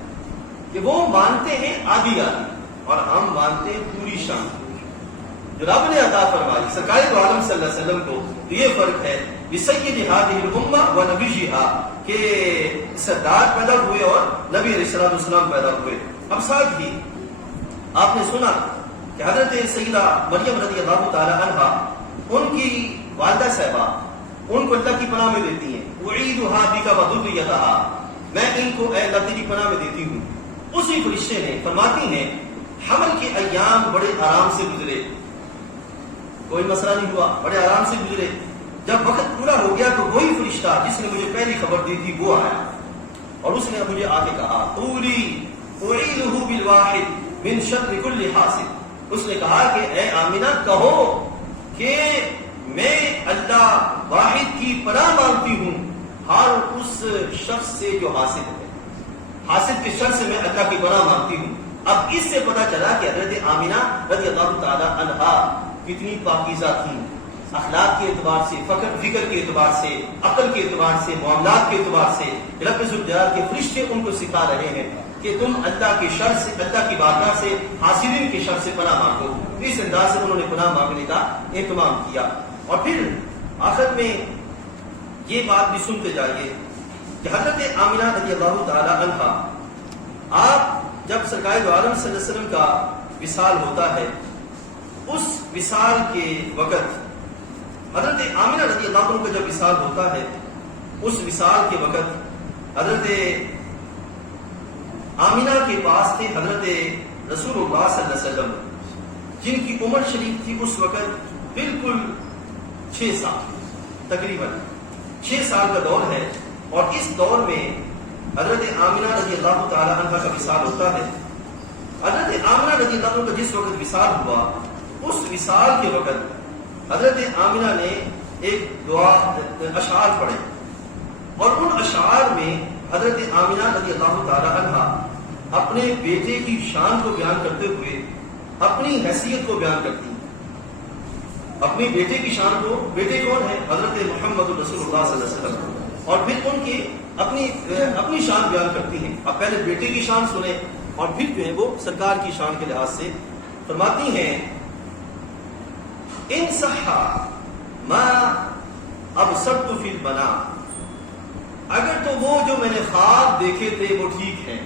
کہ وہ مانتے ہیں آدھی آدھی اور ہم مانتے ہیں پوری شان جو رب نے عطا فرمائی سرکار دو عالم صلی اللہ علیہ وسلم کو. تو یہ فرق ہے بسید ہادی الامہ و نبیھا کہ سردار پیدا ہوئے اور نبی علیہ السلام پیدا ہوئے. اب ساتھ ہی آپ نے سنا کہ حضرت سیدہ مریم رضی اللہ تعالی عنہا ان کی والدہ صاحبہ ان کو اللہ کی پناہ میں دیتی ہیں. اعیدھا بک و ذریتھا، میں ان کو اے اللہ تیری پناہ میں دیتی ہوں. اسی فرشتے نے فرماتی ہیں حمل کے ایام بڑے آرام سے گزرے، کوئی مسئلہ نہیں ہوا، بڑے آرام سے گزرے. جب وقت پورا ہو گیا تو وہی فرشتہ جس نے مجھے پہلی خبر دی تھی وہ آیا اور اس نے مجھے آ کے کہا قولی اعیدہ بالواحد من شر کل حاسد. اس نے کہا کہ اے آمینہ کہو کہ میں اللہ واحد کی پناہ مانگتی ہوں ہر اس شخص سے جو حاسد ہے، حاسد کے شر سے میں اللہ کی پناہ مانگتی ہوں. اب اس سے پتہ چلا کہ حضرت آمینہ رضی اللہ تعالی عنہا کتنی پاکیزہ تھیں، اخلاق کے اعتبار سے، فکر کے اعتبار سے، عقل کے اعتبار سے، معاملات کے اعتبار سے. رب ذوالجلال کے فرشتے ان کو سکھا رہے ہیں کہ تم اللہ کے شر سے، اللہ کی بارگاہ سے حاسدین کے شر سے پناہ مانگو. اس انداز سے انہوں نے پناہ مانگنے کا اہتمام کیا. اور پھر آخر میں یہ بات بھی سنتے جائیے کہ حضرت آمینہ رضی اللہ تعالی عنہا آپ جب سرکار دو عالم صلی اللہ علیہ وسلم کا وصال ہوتا ہے، اس وصال کے وقت حضرت آمینہ رضی اللہ عنہ کا جب وصال ہوتا ہے، اس وصال کے وقت حضرت آمینہ کے پاس تھے حضرت رسول اللہ صلی اللہ علیہ وسلم جن کی عمر شریف تھی اس وقت بالکل 6 سال، تقریباً 6 سال کا دور ہے. اور اس دور میں حضرت آمینہ رضی اللہ تعالی عنہ کا وصال ہوتا ہے. حضرت آمینہ رضی اللہ عنہ کا جس وقت وصال ہوا، اس وصال کے وقت حضرت آمینہ نے ایک دعا اشعار پڑھے اور ان اشعار میں حضرت آمینہ رضی اللہ تعالی عنہ اپنے بیٹے کی شان کو بیان کرتے ہوئے اپنی حیثیت کو بیان کرتی ہیں. اپنی بیٹے کی شان کو، بیٹے کون ہے؟ حضرت محمد رسول اللہ صلی اللہ علیہ وسلم. اور پھر ان کی اپنی شان بیان کرتی ہیں. اب پہلے بیٹے کی شان سنیں اور پھر جو ہے وہ سرکار کی شان کے لحاظ سے فرماتی ہیں ان صح ما ابصرت فی المنام، اگر تو وہ جو میں نے خواب دیکھے تھے وہ ٹھیک ہیں،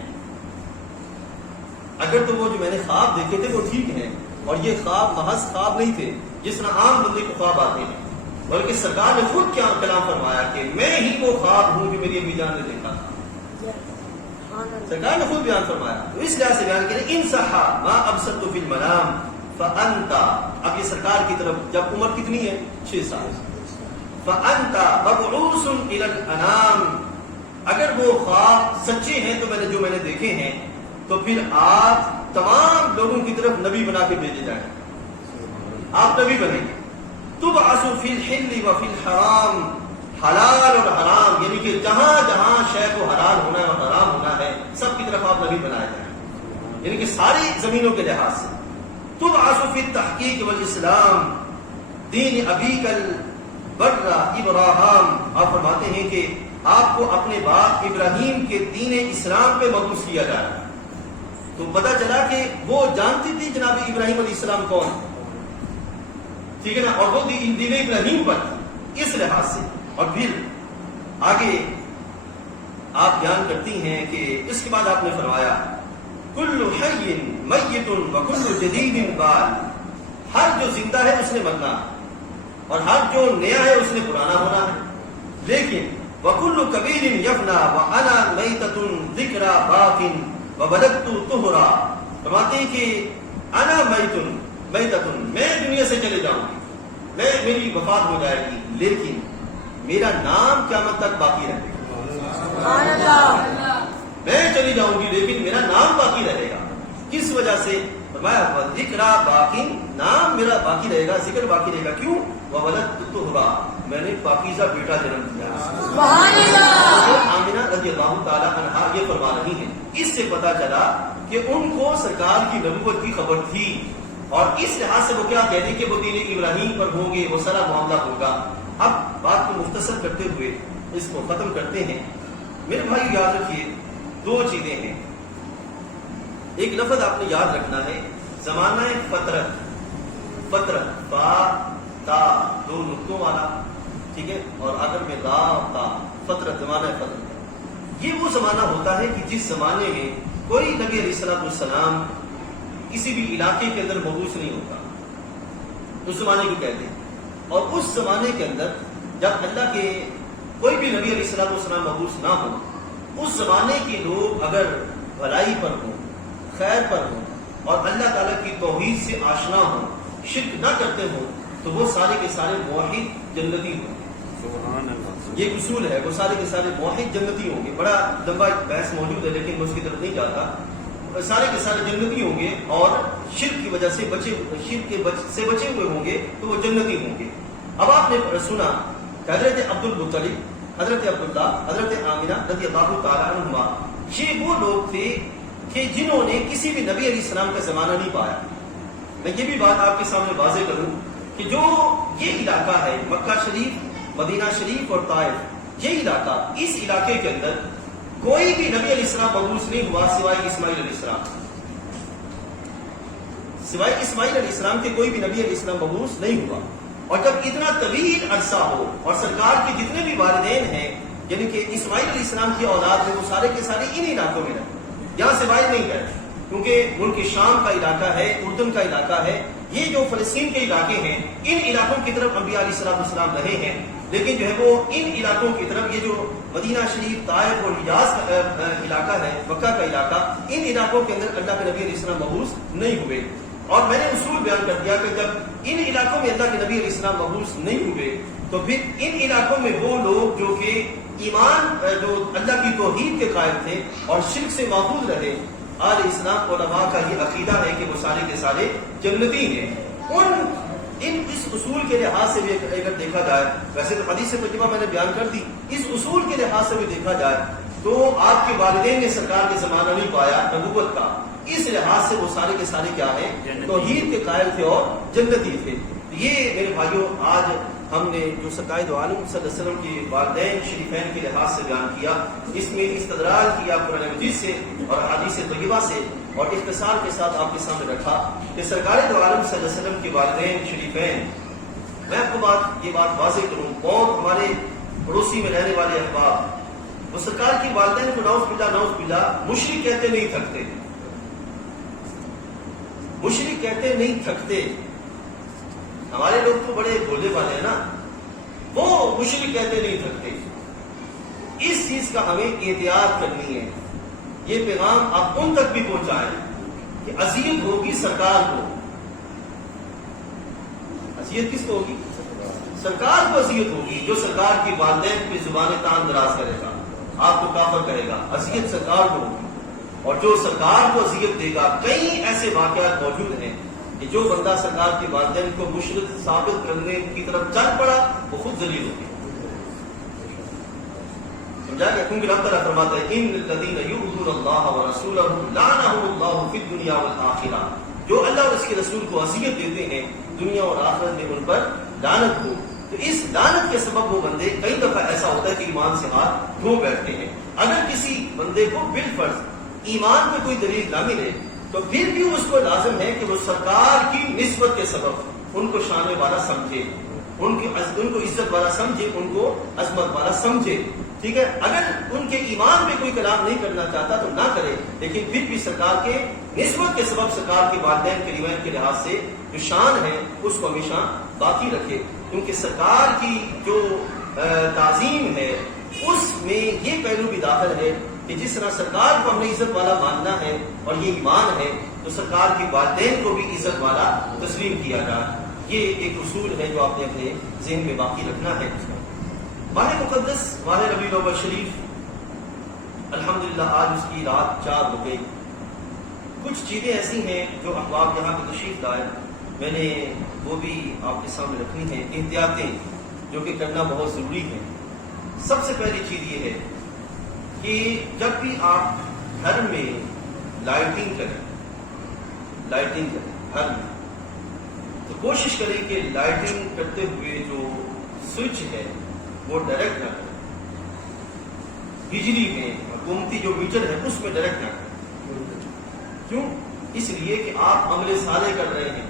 اگر تو وہ جو میں نے خواب دیکھے تھے وہ ٹھیک ہیں. اور یہ خواب محض خواب نہیں تھے جس طرح عام بندے کو خواب آتے ہیں، بلکہ سرکار نے خود کیا کلام فرمایا کہ میں ہی وہ خواب ہوں جو میری امی جان نے دیکھا تھا. سرکار نے خود بیان فرمایا. تو اس لحاظ سے بیان کریں ان صح ما ابصرت فی المنام فانت. اب یہ سرکار کی طرف جب عمر کتنی ہے؟ 6 سال. فانت مبعوث الی الانام، اگر وہ خواب سچے ہیں تو جو میں نے دیکھے ہیں تو پھر آپ تمام لوگوں کی طرف نبی بنا کے بھیجے جائیں. آپ نبی بنیں گے. تبعث فی الحل و فی الحرام، حلال اور حرام یعنی کہ جہاں جہاں شے کو حلال ہونا ہے اور حرام ہونا ہے سب کی طرف آپ نبی بنائے جائیں، یعنی کہ ساری زمینوں کے لحاظ سے. تبعث فی التحقیق والاسلام دین ابیک البر ابراہیم. آپ فرماتے ہیں کہ آپ کو اپنے باپ ابراہیم کے دین اسلام پہ مبعوث کیا جائے. تو پتہ چلا کہ وہ جانتی تھی جناب ابراہیم علیہ السلام کون، ٹھیک ہے نا، اور وہ دین ابراہیم پر. اس لحاظ سے. اور پھر آگے آپ بیان کرتی ہیں کہ اس کے بعد آپ نے فرمایا کل حی میت وکل جدید بال، ہر جو زندہ ہے اس نے مرنا اور ہر جو نیا ہے اس نے پرانا ہونا ہے. لیکن وکل کبیر یفنا وانا میتۃ ذکری باق وبلغت طہرا، فرماتے ہیں کہ انا میتۃ، میں دنیا سے چلے جاؤں گی، میری وفات ہو جائے گی، لیکن میرا نام قیامت تک باقی رہے گا. میں چلی جاؤں گی لیکن میرا نام باقی رہے گا. کس وجہ سے؟ فرمایا ذکر باقی، نام میرا باقی رہے گا، ذکر باقی رہے گا. کیوں؟ وولدت طہرا، میں نے پاکیزہ بیٹا جنم دیا. سبحان اللہ. آمنہ رضی اللہ تعالی عنہا یہ فرما رہی ہیں. اس سے پتا چلا کہ ان کو سرکار کی نبوت کی خبر تھی، اور اس لحاظ سے وہ کیا کہتے کہ وہ دین ابراہیم پر ہوں گے، وہ سارا معاملہ ہوگا. اب بات کو مختصر کرتے ہوئے اس کو ختم کرتے ہیں. میرے بھائی یاد رکھیے دو چیزیں ہیں. ایک لفظ آپ نے یاد رکھنا ہے، زمانہ فترت، فترت با تا دو نقطوں والا، ٹھیک ہے، اور آخر میں را تا، فترت، زمانہ فترت. یہ وہ زمانہ ہوتا ہے کہ جس زمانے میں کوئی نبی علیہ السلام کسی بھی علاقے کے اندر مبعوث نہیں ہوتا، اس زمانے کو کہتے ہیں. اور اس زمانے کے اندر جب اللہ کے کوئی بھی نبی علیہ السلام مبعوث نہ ہو، اس زمانے کے لوگ اگر بھلائی پر ہوں، خیر پر ہوں، اور اللہ تعالیٰ کی توحید سے آشنا ہوں، شرک نہ کرتے ہوں، تو وہ سارے کے سارے موحد جنتی ہوں گے. یہ اصول ہے، وہ سارے کے سارے موحد جنتی ہوں گے. بڑا لمبا بحث موجود ہے لیکن میں اس کی طرف نہیں جاتا. سارے کے سارے جنتی ہوں گے، اور شرک کی وجہ سے سے بچے ہوئے ہوں گے تو وہ جنتی ہوں گے. اب آپ نے سنا حضرت عبد المطلب، حضرت عبداللہ، حضرت آمنہ رضی اللہ تعالیٰ عنہما، یہ وہ لوگ تھے کہ جنہوں نے کسی بھی نبی علیہ السلام کا زمانہ نہیں پایا. میں یہ بھی بات آپ کے سامنے واضح کروں کہ جو یہ علاقہ ہے مکہ شریف، مدینہ شریف اور طائف، یہ علاقہ، اس علاقے کے اندر کوئی بھی نبی علیہ السلام مبعوث نہیں ہوا سوائے اسماعیل علیہ السلام. سوائے اسماعیل علیہ السلام کے کوئی بھی نبی علیہ السلام مبعوث نہیں ہوا. اور جب اتنا طویل عرصہ ہو اور سرکار کے جتنے بھی والدین ہیں، یعنی کہ اسماعیل علیہ السلام کی اولاد ہے، وہ سارے کے سارے ان علاقوں میں رہے، یہاں سے باہر نہیں گئے، کیونکہ ملک شام کا علاقہ ہے، اردن کا علاقہ ہے. یہ جو فلسطین کے علاقے ہیں، ان علاقوں کی طرف انبیاء علیہ السلام رہے ہیں، لیکن جو ہے وہ ان علاقوں کی طرف، یہ جو مدینہ شریف، طائف اور حجاز کا علاقہ ہے، مکہ کا علاقہ، ان علاقوں کے اندر اللہ کے نبی علیہ السلام مبعوث نہیں ہوئے. اور میں نے اصول بیان کر دیا کہ جب ان علاقوں میں اللہ کے نبی علیہ السلام مبعوث نہیں ہوئے تو پھر ان علاقوں میں وہ لوگ جو کہ ایمان، جو اللہ کی توحید کے قائل تھے اور شرک سے محفوظ رہے، آل اسلام علماء کا یہ عقیدہ ہے کہ وہ سارے کے سارے جنتی ہیں. اس اصول کے لحاظ سے بھی اگر دیکھا جائے، ویسے تو حدیث طیبہ میں نے بیان کر دی، اس اصول کے لحاظ سے بھی دیکھا جائے تو آپ کے والدین نے سرکار کے زمانہ نہیں پایا نبوت کا. اس لحاظ سے وہ سارے کے سارے کیا ہیں؟ توحید کے قائل تھے اور جنتی تھے. یہ میرے بھائیوں آج ہم نے جو سرکار دو عالم صلی اللہ علیہ وسلم کے والدین شریفین کے لحاظ سے بیان کیا، اس میں استدلال کیا قرآن مجید سے اور حدیث طیبہ سے، اور اختصار کے ساتھ آپ کے سامنے رکھا کہ سرکار دو عالم صلی اللہ علیہ وسلم کے والدین شریفین، میں آپ کو یہ بات واضح کروں، بہت ہمارے پڑوسی میں رہنے والے احباب، وہ سرکار کی والدین کو نعوذ باللہ مشرک کہتے نہیں تھکتے، مشرک کہتے نہیں تھکتے. ہمارے لوگ تو بڑے بھولے والے ہیں نا، وہ مشرک کہتے نہیں تھکتے. اس چیز کا ہمیں احتیاط کرنی ہے. یہ پیغام آپ ان تک بھی پہنچائیں کہ اذیت ہوگی سرکار کو. اذیت کس کو ہوگی؟ سرکار کو اذیت ہوگی. جو سرکار کی والدین پہ زبان تان دراز کرے گا، آپ کو کافر کہے گا، اذیت سرکار کو ہوگی. اور جو سرکار کو اذیت دے گا، کئی ایسے واقعات موجود ہیں کہ جو بندہ سرکار کے والدین کو مشرک ثابت کرنے کی طرف چل پڑا، وہ خود ذلیل ہو گیا. سمجھا گیا؟ کیونکہ رب تعالیٰ فرماتا ہے ان الذین یؤذون اللہ ورسولہ لعنہم اللہ فی الدنیا والآخرہ، جو اللہ اور اس کے رسول کو اذیت دیتے ہیں دنیا اور آخرت میں ان پر لعنت ہو. تو اس لعنت کے سبب وہ بندے، کئی دفعہ ایسا ہوتا ہے کہ ایمان سے ہاتھ دھو بیٹھتے ہیں. اگر کسی بندے کو بالفرض ایمان پہ کوئی دلیل نہ ملے تو پھر بھی اس کو لازم ہے کہ وہ سرکار کی نسبت کے سبب ان کو شان والا سمجھے، ان کو عزت والا سمجھے، ان کو عظمت والا سمجھے، ٹھیک ہے. اگر ان کے ایمان پہ کوئی کلام نہیں کرنا چاہتا تو نہ کرے، لیکن پھر بھی سرکار کے نسبت کے سبب سرکار کے والدین کریمین کے لحاظ سے جو شان ہے اس کو ہمیشہ باقی رکھے، کیونکہ سرکار کی جو تعظیم ہے اس میں یہ پہلو بھی داخل ہے کہ جس طرح سرکار کو ہم نے عزت والا ماننا ہے اور یہ ایمان ہے، تو سرکار کے والدین کو بھی عزت والا تسلیم کیا جائے. یہ ایک اصول ہے جو آپ نے اپنے ذہن میں باقی رکھنا ہے. ماہ مقدس ماہ ربیع الاول شریف الحمدللہ آج اس کی رات 4 ہو گئی. کچھ چیزیں ایسی ہیں جو احباب یہاں پہ تشریف لائے، میں نے وہ بھی آپ کے سامنے رکھنی ہیں. احتیاطیں جو کہ کرنا بہت ضروری ہے. سب سے پہلی چیز یہ ہے کہ جب بھی آپ گھر میں لائٹنگ کریں گھر میں، تو کوشش کریں کہ لائٹنگ کرتے ہوئے جو سوئچ ہے وہ ڈائریکٹ نہ کریں. بجلی میں حکومتی جو میٹر ہے اس میں ڈائریکٹ نہ کریں. کیوں؟ اس لیے کہ آپ عمل صالح کر رہے ہیں،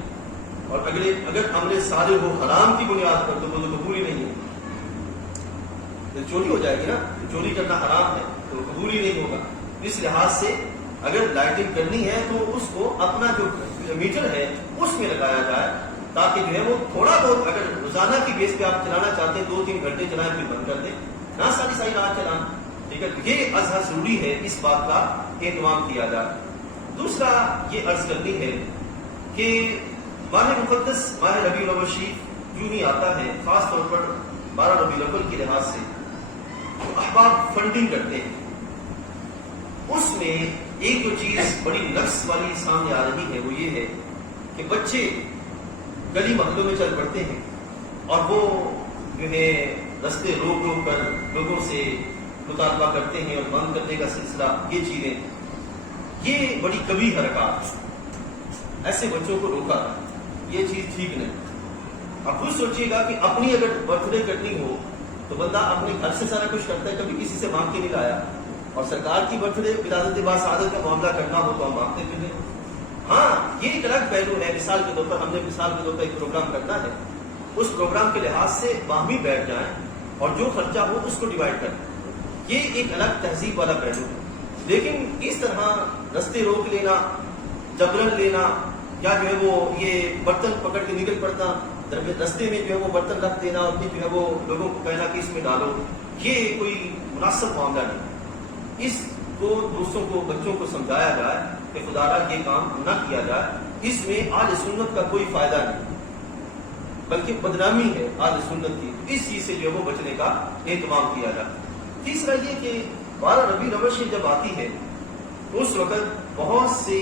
اور اگر عمل صالح ہو حرام کی بنیاد پر تو وہ تو قبول ہی نہیں ہے. چوری ہو جائے گی نا، چوری کرنا حرام ہے تو قبول ہی نہیں ہوگا. اس لحاظ سے اگر لائٹنگ کرنی ہے تو اس کو اپنا جو میٹر ہے اس میں لگایا جائے، تاکہ جو ہے وہ تھوڑا بہت اگر روزانہ کی بیس پہ آپ چلانا چاہتے ہیں 2-3 گھنٹے چلائیں پھر بند کر دیں، نہ ساری رات چلانا. ٹھیک ہے، یہ ازحد ضروری ہے، اس بات کا اہتمام کیا جائے. دوسرا یہ عرض کرنی ہے کہ ماہ مقدس ماہ ربیع الاول شریف یوں ہی آتا ہے، خاص طور پر 12 ربیع الاول کے لحاظ سے جو احباب فنڈنگ کرتے ہیں اس میں ایک جو چیز بڑی نقص والی سامنے آ رہی ہے وہ یہ ہے کہ بچے گلی محلوں میں چل پڑتے ہیں اور وہ جو ہے رستے روک کر لوگوں سے مطالبہ کرتے ہیں اور بند کرنے کا سلسلہ، یہ چیزیں، یہ بڑی کبھی حرکات. ایسے بچوں کو روکا، یہ چیز ٹھیک نہیں. اب خود سوچیے گا کہ اپنی اگر برتھ ڈے کرنی ہو تو بندہ اپنے گھر سے سارا کچھ کرتا ہے، کبھی کسی سے مانگ کے نہیں لایا. اور سرکار کی برتھ ڈے ولادت باسعادت کا معاملہ کرنا ہو تو ہم مانگتے پھر لیں. ہاں یہ ایک الگ پہلو ہے. مثال کے طور پر ہم نے ایک پروگرام کرنا ہے، اس پروگرام کے لحاظ سے باہمی بیٹھ جائیں اور جو خرچہ ہو اس کو ڈیوائڈ کریں. یہ ایک الگ تہذیب والا پہلو ہے. لیکن اس طرح رستے روک لینا، جبرن لینا، یا جو ہے وہ یہ برتن پکڑ کے نکل پڑتا، رستے میں جو ہے وہ برتن رکھ دینا اور جو ہے وہ لوگوں کو کہنا کہ اس میں ڈالو، یہ کوئی مناسب معاملہ نہیں. اس کو دوستوں کو، بچوں کو سمجھایا جائے کہ خدا را یہ کام نہ کیا جائے. اس میں اہل سنت کا کوئی فائدہ نہیں، بلکہ بدنامی ہے اہل سنت کی. اس چیز سے جو ہے وہ بچنے کا اہتمام کیا جائے. تیسرا یہ کہ 12 ربیع الاول شریف جب آتی ہے اس وقت بہت سے،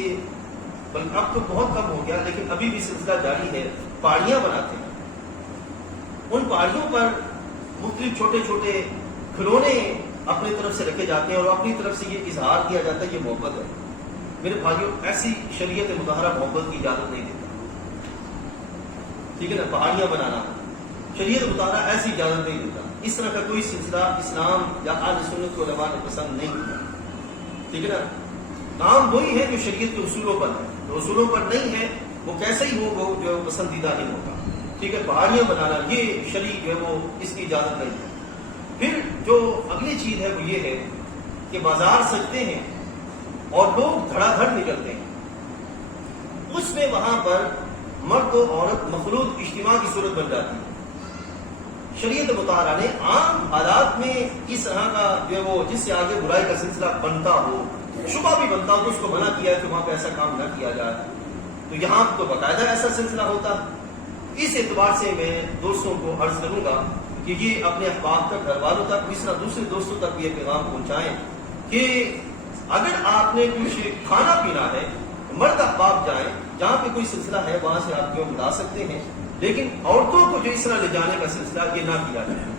بلکہ اب تو بہت کم ہو گیا لیکن ابھی بھی سلسلہ جاری ہے، پہاڑیاں بناتے ہیں. ان پہاڑیوں پر مختلف چھوٹے چھوٹے کھلونے اپنی طرف سے رکھے جاتے ہیں اور اپنی طرف سے یہ اظہار کیا جاتا ہے یہ محبت ہے. میرے بھائیوں، ایسی شریعت مطہرہ محبت کی اجازت نہیں دیتا. ٹھیک ہے نا، پہاڑیاں بنانا شریعت مطالعہ ایسی اجازت نہیں دیتا. اس طرح کا کوئی سلسلہ اسلام یا اہل سنت کو علماء نے پسند نہیں کیا. ٹھیک ہے نا، کام وہی ہے جو شریعت کے اصولوں پر ہے. جو اصولوں پر نہیں ہے وہ کیسے ہی ہو، وہ جو ہے پسندیدہ نہیں ہوتا. ٹھیک ہے، پہاڑیاں بنانا یہ شرع جو ہے وہ اس کی اجازت نہیں ہے. پھر جو اگلی چیز ہے وہ یہ ہے کہ بازار سجتے ہیں اور لوگ دھڑا دھڑ نکلتے ہیں. اس میں وہاں پر مرد و عورت مخلوط اجتماع کی صورت بن جاتی ہے. شریعت مطالعہ نے عام حالات میں اس طرح کا جو ہے وہ جس سے آگے برائی کا سلسلہ بنتا ہو، شبہ بھی بنتا ہو، تو اس کو منع کیا ہے کہ وہاں پہ ایسا کام نہ کیا جائے. تو یہاں تو باقاعدہ ایسا سلسلہ ہوتا. اس اعتبار سے میں دوستوں کو عرض کروں گا کہ یہ اپنے احباب تک، گھر والوں تک، اس طرح دوسرے دوستوں تک یہ پیغام پہنچائیں کہ اگر آپ نے کچھ کھانا پینا ہے، مرد احباب جائیں، جہاں پہ کوئی سلسلہ ہے وہاں سے آپ کیوں بلا سکتے ہیں، لیکن عورتوں کو جو اس طرح لے جانے کا سلسلہ یہ نہ کیا جائے.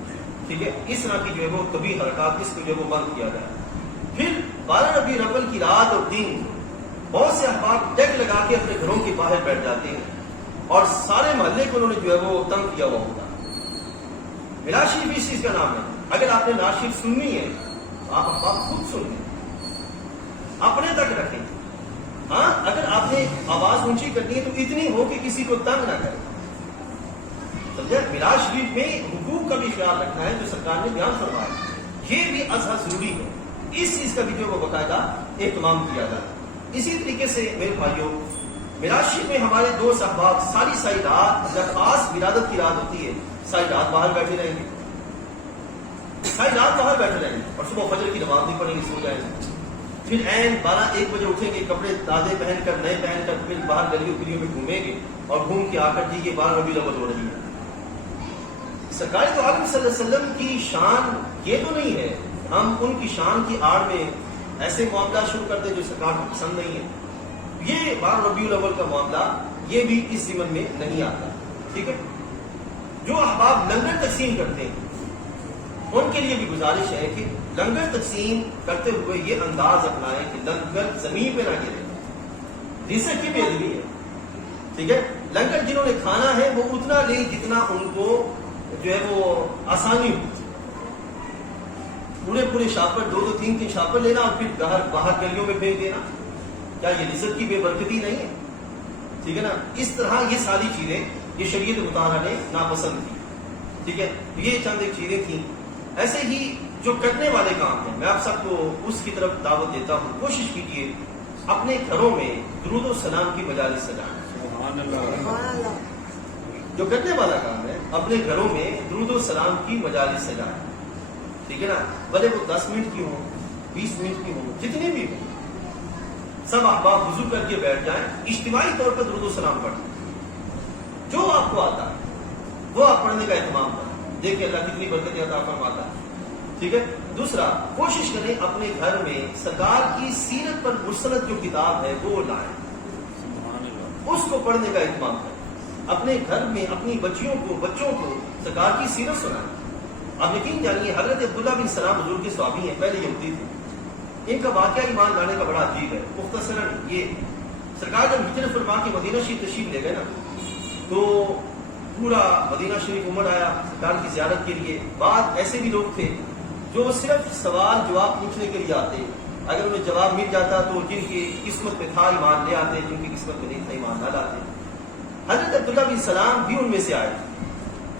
ٹھیک ہے، اس طرح کی جو ہے وہ کبھی حرکات اس کو جو ہے وہ بند کیا جائے. پھر 12 ربیع الاول کی رات اور دن بہت سے احباب ڈیک لگا کے اپنے گھروں کے باہر بیٹھ جاتے ہیں اور سارے محلے کو انہوں نے جو ہے وہ تنگ کیا ہوا ہوتا. میلاد شریف اس چیز کا نام ہے. اگر آپ نے نعت شریف سننی ہے تو آپ احباب خود سن لیں، اپنے تک رکھیں. ہاں اگر آپ نے آواز اونچی کرنی ہے تو اتنی ہو کہ کسی کو تنگ نہ کرے. میراج شریف میں حقوق کا بھی خیال رکھنا ہے جو سرکار نے بیان فرمایا، یہ بھی ازحد ضروری ہے، اس چیز کا بھی جو باقاعدہ اہتمام کیا جائے۔ اسی طریقے سے میرے بھائیوں، میراج شریف میں ہمارے دو صحابہ ساری رات، جب خاص ولادت کی رات ہوتی ہے، ساری رات باہر بیٹھے رہیں گے، ساری رات باہر بیٹھے رہیں گے اور صبح فجر کی نماز نہیں پڑھیں گے، سو جائیں گے، پھر عین 12-1 بجے اٹھیں گے، کپڑے تازے پہن کر، نئے پہن کر، پھر باہر گلیوں گلیوں میں گھومیں گے اور گھوم کے آ کر جی یہ 12 ربیع الاول ہو رہی ہے۔ سرکار تو عالم صلی اللہ علیہ وسلم کی شان یہ تو نہیں ہے ہم ان کی شان کی آڑ میں ایسے معاملات شروع کر دیں جو سرکار کو پسند نہیں ہے۔ یہ 12 ربیع الاول کا معاملہ یہ بھی اس ضمن میں نہیں آتا، ٹھیک ہے۔ جو احباب لنگر تقسیم کرتے ہیں ان کے لیے بھی گزارش ہے کہ لنگر تقسیم کرتے ہوئے یہ انداز اپنائیں کہ لنگر زمین پہ نہ گرے، رزق کی بے ادبی ہے، ٹھیک ہے۔ لنگر جنہوں نے کھانا ہے وہ اتنا لیں جتنا ان کو جو ہے وہ آسانی ہو، پورے شاپر 2-3 شاپر لینا اور پھر باہر گلیوں میں پھینک دینا، کیا یہ رزق کی بے برکتی نہیں ہے؟ ٹھیک ہے نا۔ اس طرح یہ ساری چیزیں یہ شریعت مطالعہ نے ناپسند کی، ٹھیک ہے۔ یہ چند ایک چیزیں تھیں۔ ایسے ہی جو کرنے والے کام ہیں میں آپ سب کو اس کی طرف دعوت دیتا ہوں، کوشش کیجیے اپنے گھروں میں درود و سلام کی مجالس سجائیں۔ سبحان اللہ۔ جو کرنے والا کام ہے اپنے گھروں میں درود و سلام کی مجالس سجائیں، ٹھیک ہے نا۔ بھلے وہ 10 منٹ کی ہوں، 20 منٹ کی ہوں، جتنی بھی ہوں، سب احباب وضو کر کے بیٹھ جائیں، اجتماعی طور پر درود و سلام پڑھیں، جو آپ کو آتا ہے وہ آپ پڑھنے کا اہتمام کریں، دیکھیں اللہ کتنی برکت عطا فرماتا ہے، ٹھیک ہے۔ دوسرا، کوشش کریں اپنے گھر میں سرکار کی سیرت پر مستند جو کتاب ہے وہ لائیں، اس کو پڑھنے کا اہتمام کریں، اپنے گھر میں اپنی بچوں کو سرکار کی سیرت سنائیں۔ آپ یقین جانیے حضرت عبداللہ بن سلام حضور کے صحابی ہیں، پہلے یہودی تھے، ان کا واقعہ ایمان لانے کا بڑا عجیب ہے۔ مختصراً یہ سرکار جب ہجرت فرما کے مدینہ شریف تشریف لے گئے نا تو پورا مدینہ شریف عمر آیا سرکار کی زیارت کے لیے۔ بعد ایسے بھی لوگ تھے جو صرف سوال جواب پوچھنے کے لیے آتے، اگر انہیں جواب مل جاتا تو جن کی قسمت میں تھا ایمان لے آتے، جن کی قسمت میں نہیں تھا ایمان نہ لاتے۔ حضرت عبداللہ بن سلام بھی ان میں سے آئے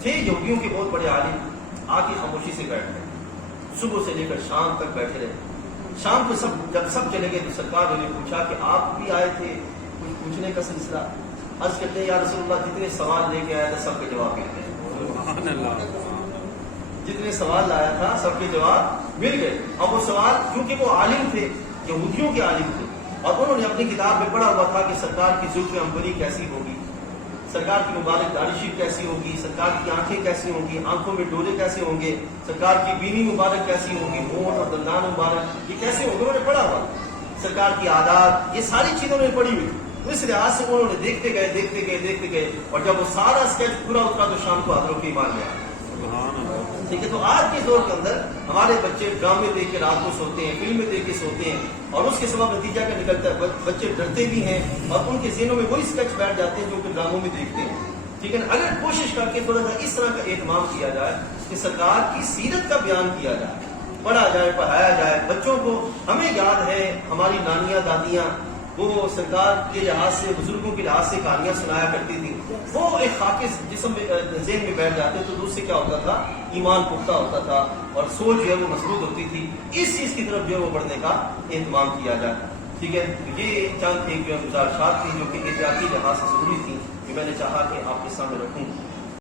تھے یہودیوں کے بہت بڑے عالم، آ کے خاموشی سے بیٹھ گئے، صبح سے لے کر شام تک بیٹھے رہے۔ شام کو جب سب چلے گئے تو سرکار نے پوچھا کہ آپ بھی آئے تھے، کچھ پوچھنے کا سلسلہ؟ عرض کرتے ہیں یا رسول اللہ جتنے سوال لے کے آیا تھا سب کے جواب مل گئے، جتنے سوال لایا تھا سب کے جواب مل گئے۔ اور وہ سوال کیونکہ وہ عالم تھے، یہودیوں کے عالم تھے، اور انہوں نے اپنی کتاب میں پڑھا ہوا تھا کہ سرکار کی زلف عنبری کیسی ہوگی، سرکار کی مبارک داڑھی شریف کیسی ہوگی، سرکار کی آنکھیں کیسی ہوں گی، آنکھوں میں ڈولے کیسے ہوں گے، سرکار کی بینی مبارک کیسی ہوگی، ہونٹ اور دندان مبارک یہ کیسے ہوں گے، انہوں نے پڑھا ہوا، سرکار کی عادات، یہ ساری چیزیں انہوں نے پڑھی ہوئی تھی۔ اس لحاظ سے انہوں نے دیکھتے گئے اور جب وہ سارا اسکیچ پورا اترا تو شام کو حضرت کے ایمان لیا، ٹھیک ہے۔ تو آج کے دور کے اندر ہمارے بچے ڈرامے دیکھ کے رات کو سوتے ہیں، فلمیں دیکھ کے سوتے ہیں، اور اس کے سبب نتیجہ کیا نکلتا ہے، بچے ڈرتے بھی ہیں اور ان کے ذہنوں میں وہی اسکیچ بیٹھ جاتے ہیں جو کہ ڈراموں میں دیکھتے ہیں، ٹھیک ہے نا۔ اگر کوشش کر کے تھوڑا سا اس طرح کا اہتمام کیا جائے کہ سرکار کی سیرت کا بیان کیا جائے، پڑھا جائے، پڑھایا جائے بچوں کو۔ ہمیں یاد ہے ہماری نانیاں دادیاں وہ سرکار کے لحاظ سے، بزرگوں کے لحاظ سے کہانیاں سنایا کرتی تھی، وہ ایک خاکے جسم میں ذہن میں بیٹھ جاتے تو اس سے کیا ہوتا تھا، ایمان پختہ ہوتا تھا اور سوچ جو ہے وہ مضبوط ہوتی تھی۔ اس چیز کی طرف جو ہے وہ بڑھنے کا اہتمام کیا جائے، ٹھیک ہے۔ یہ چند ایک جو گزارشات تھی جو کہ احتیاطی لحاظ سے ضروری تھی، کہ میں نے چاہا کہ آپ کے سامنے رکھوں۔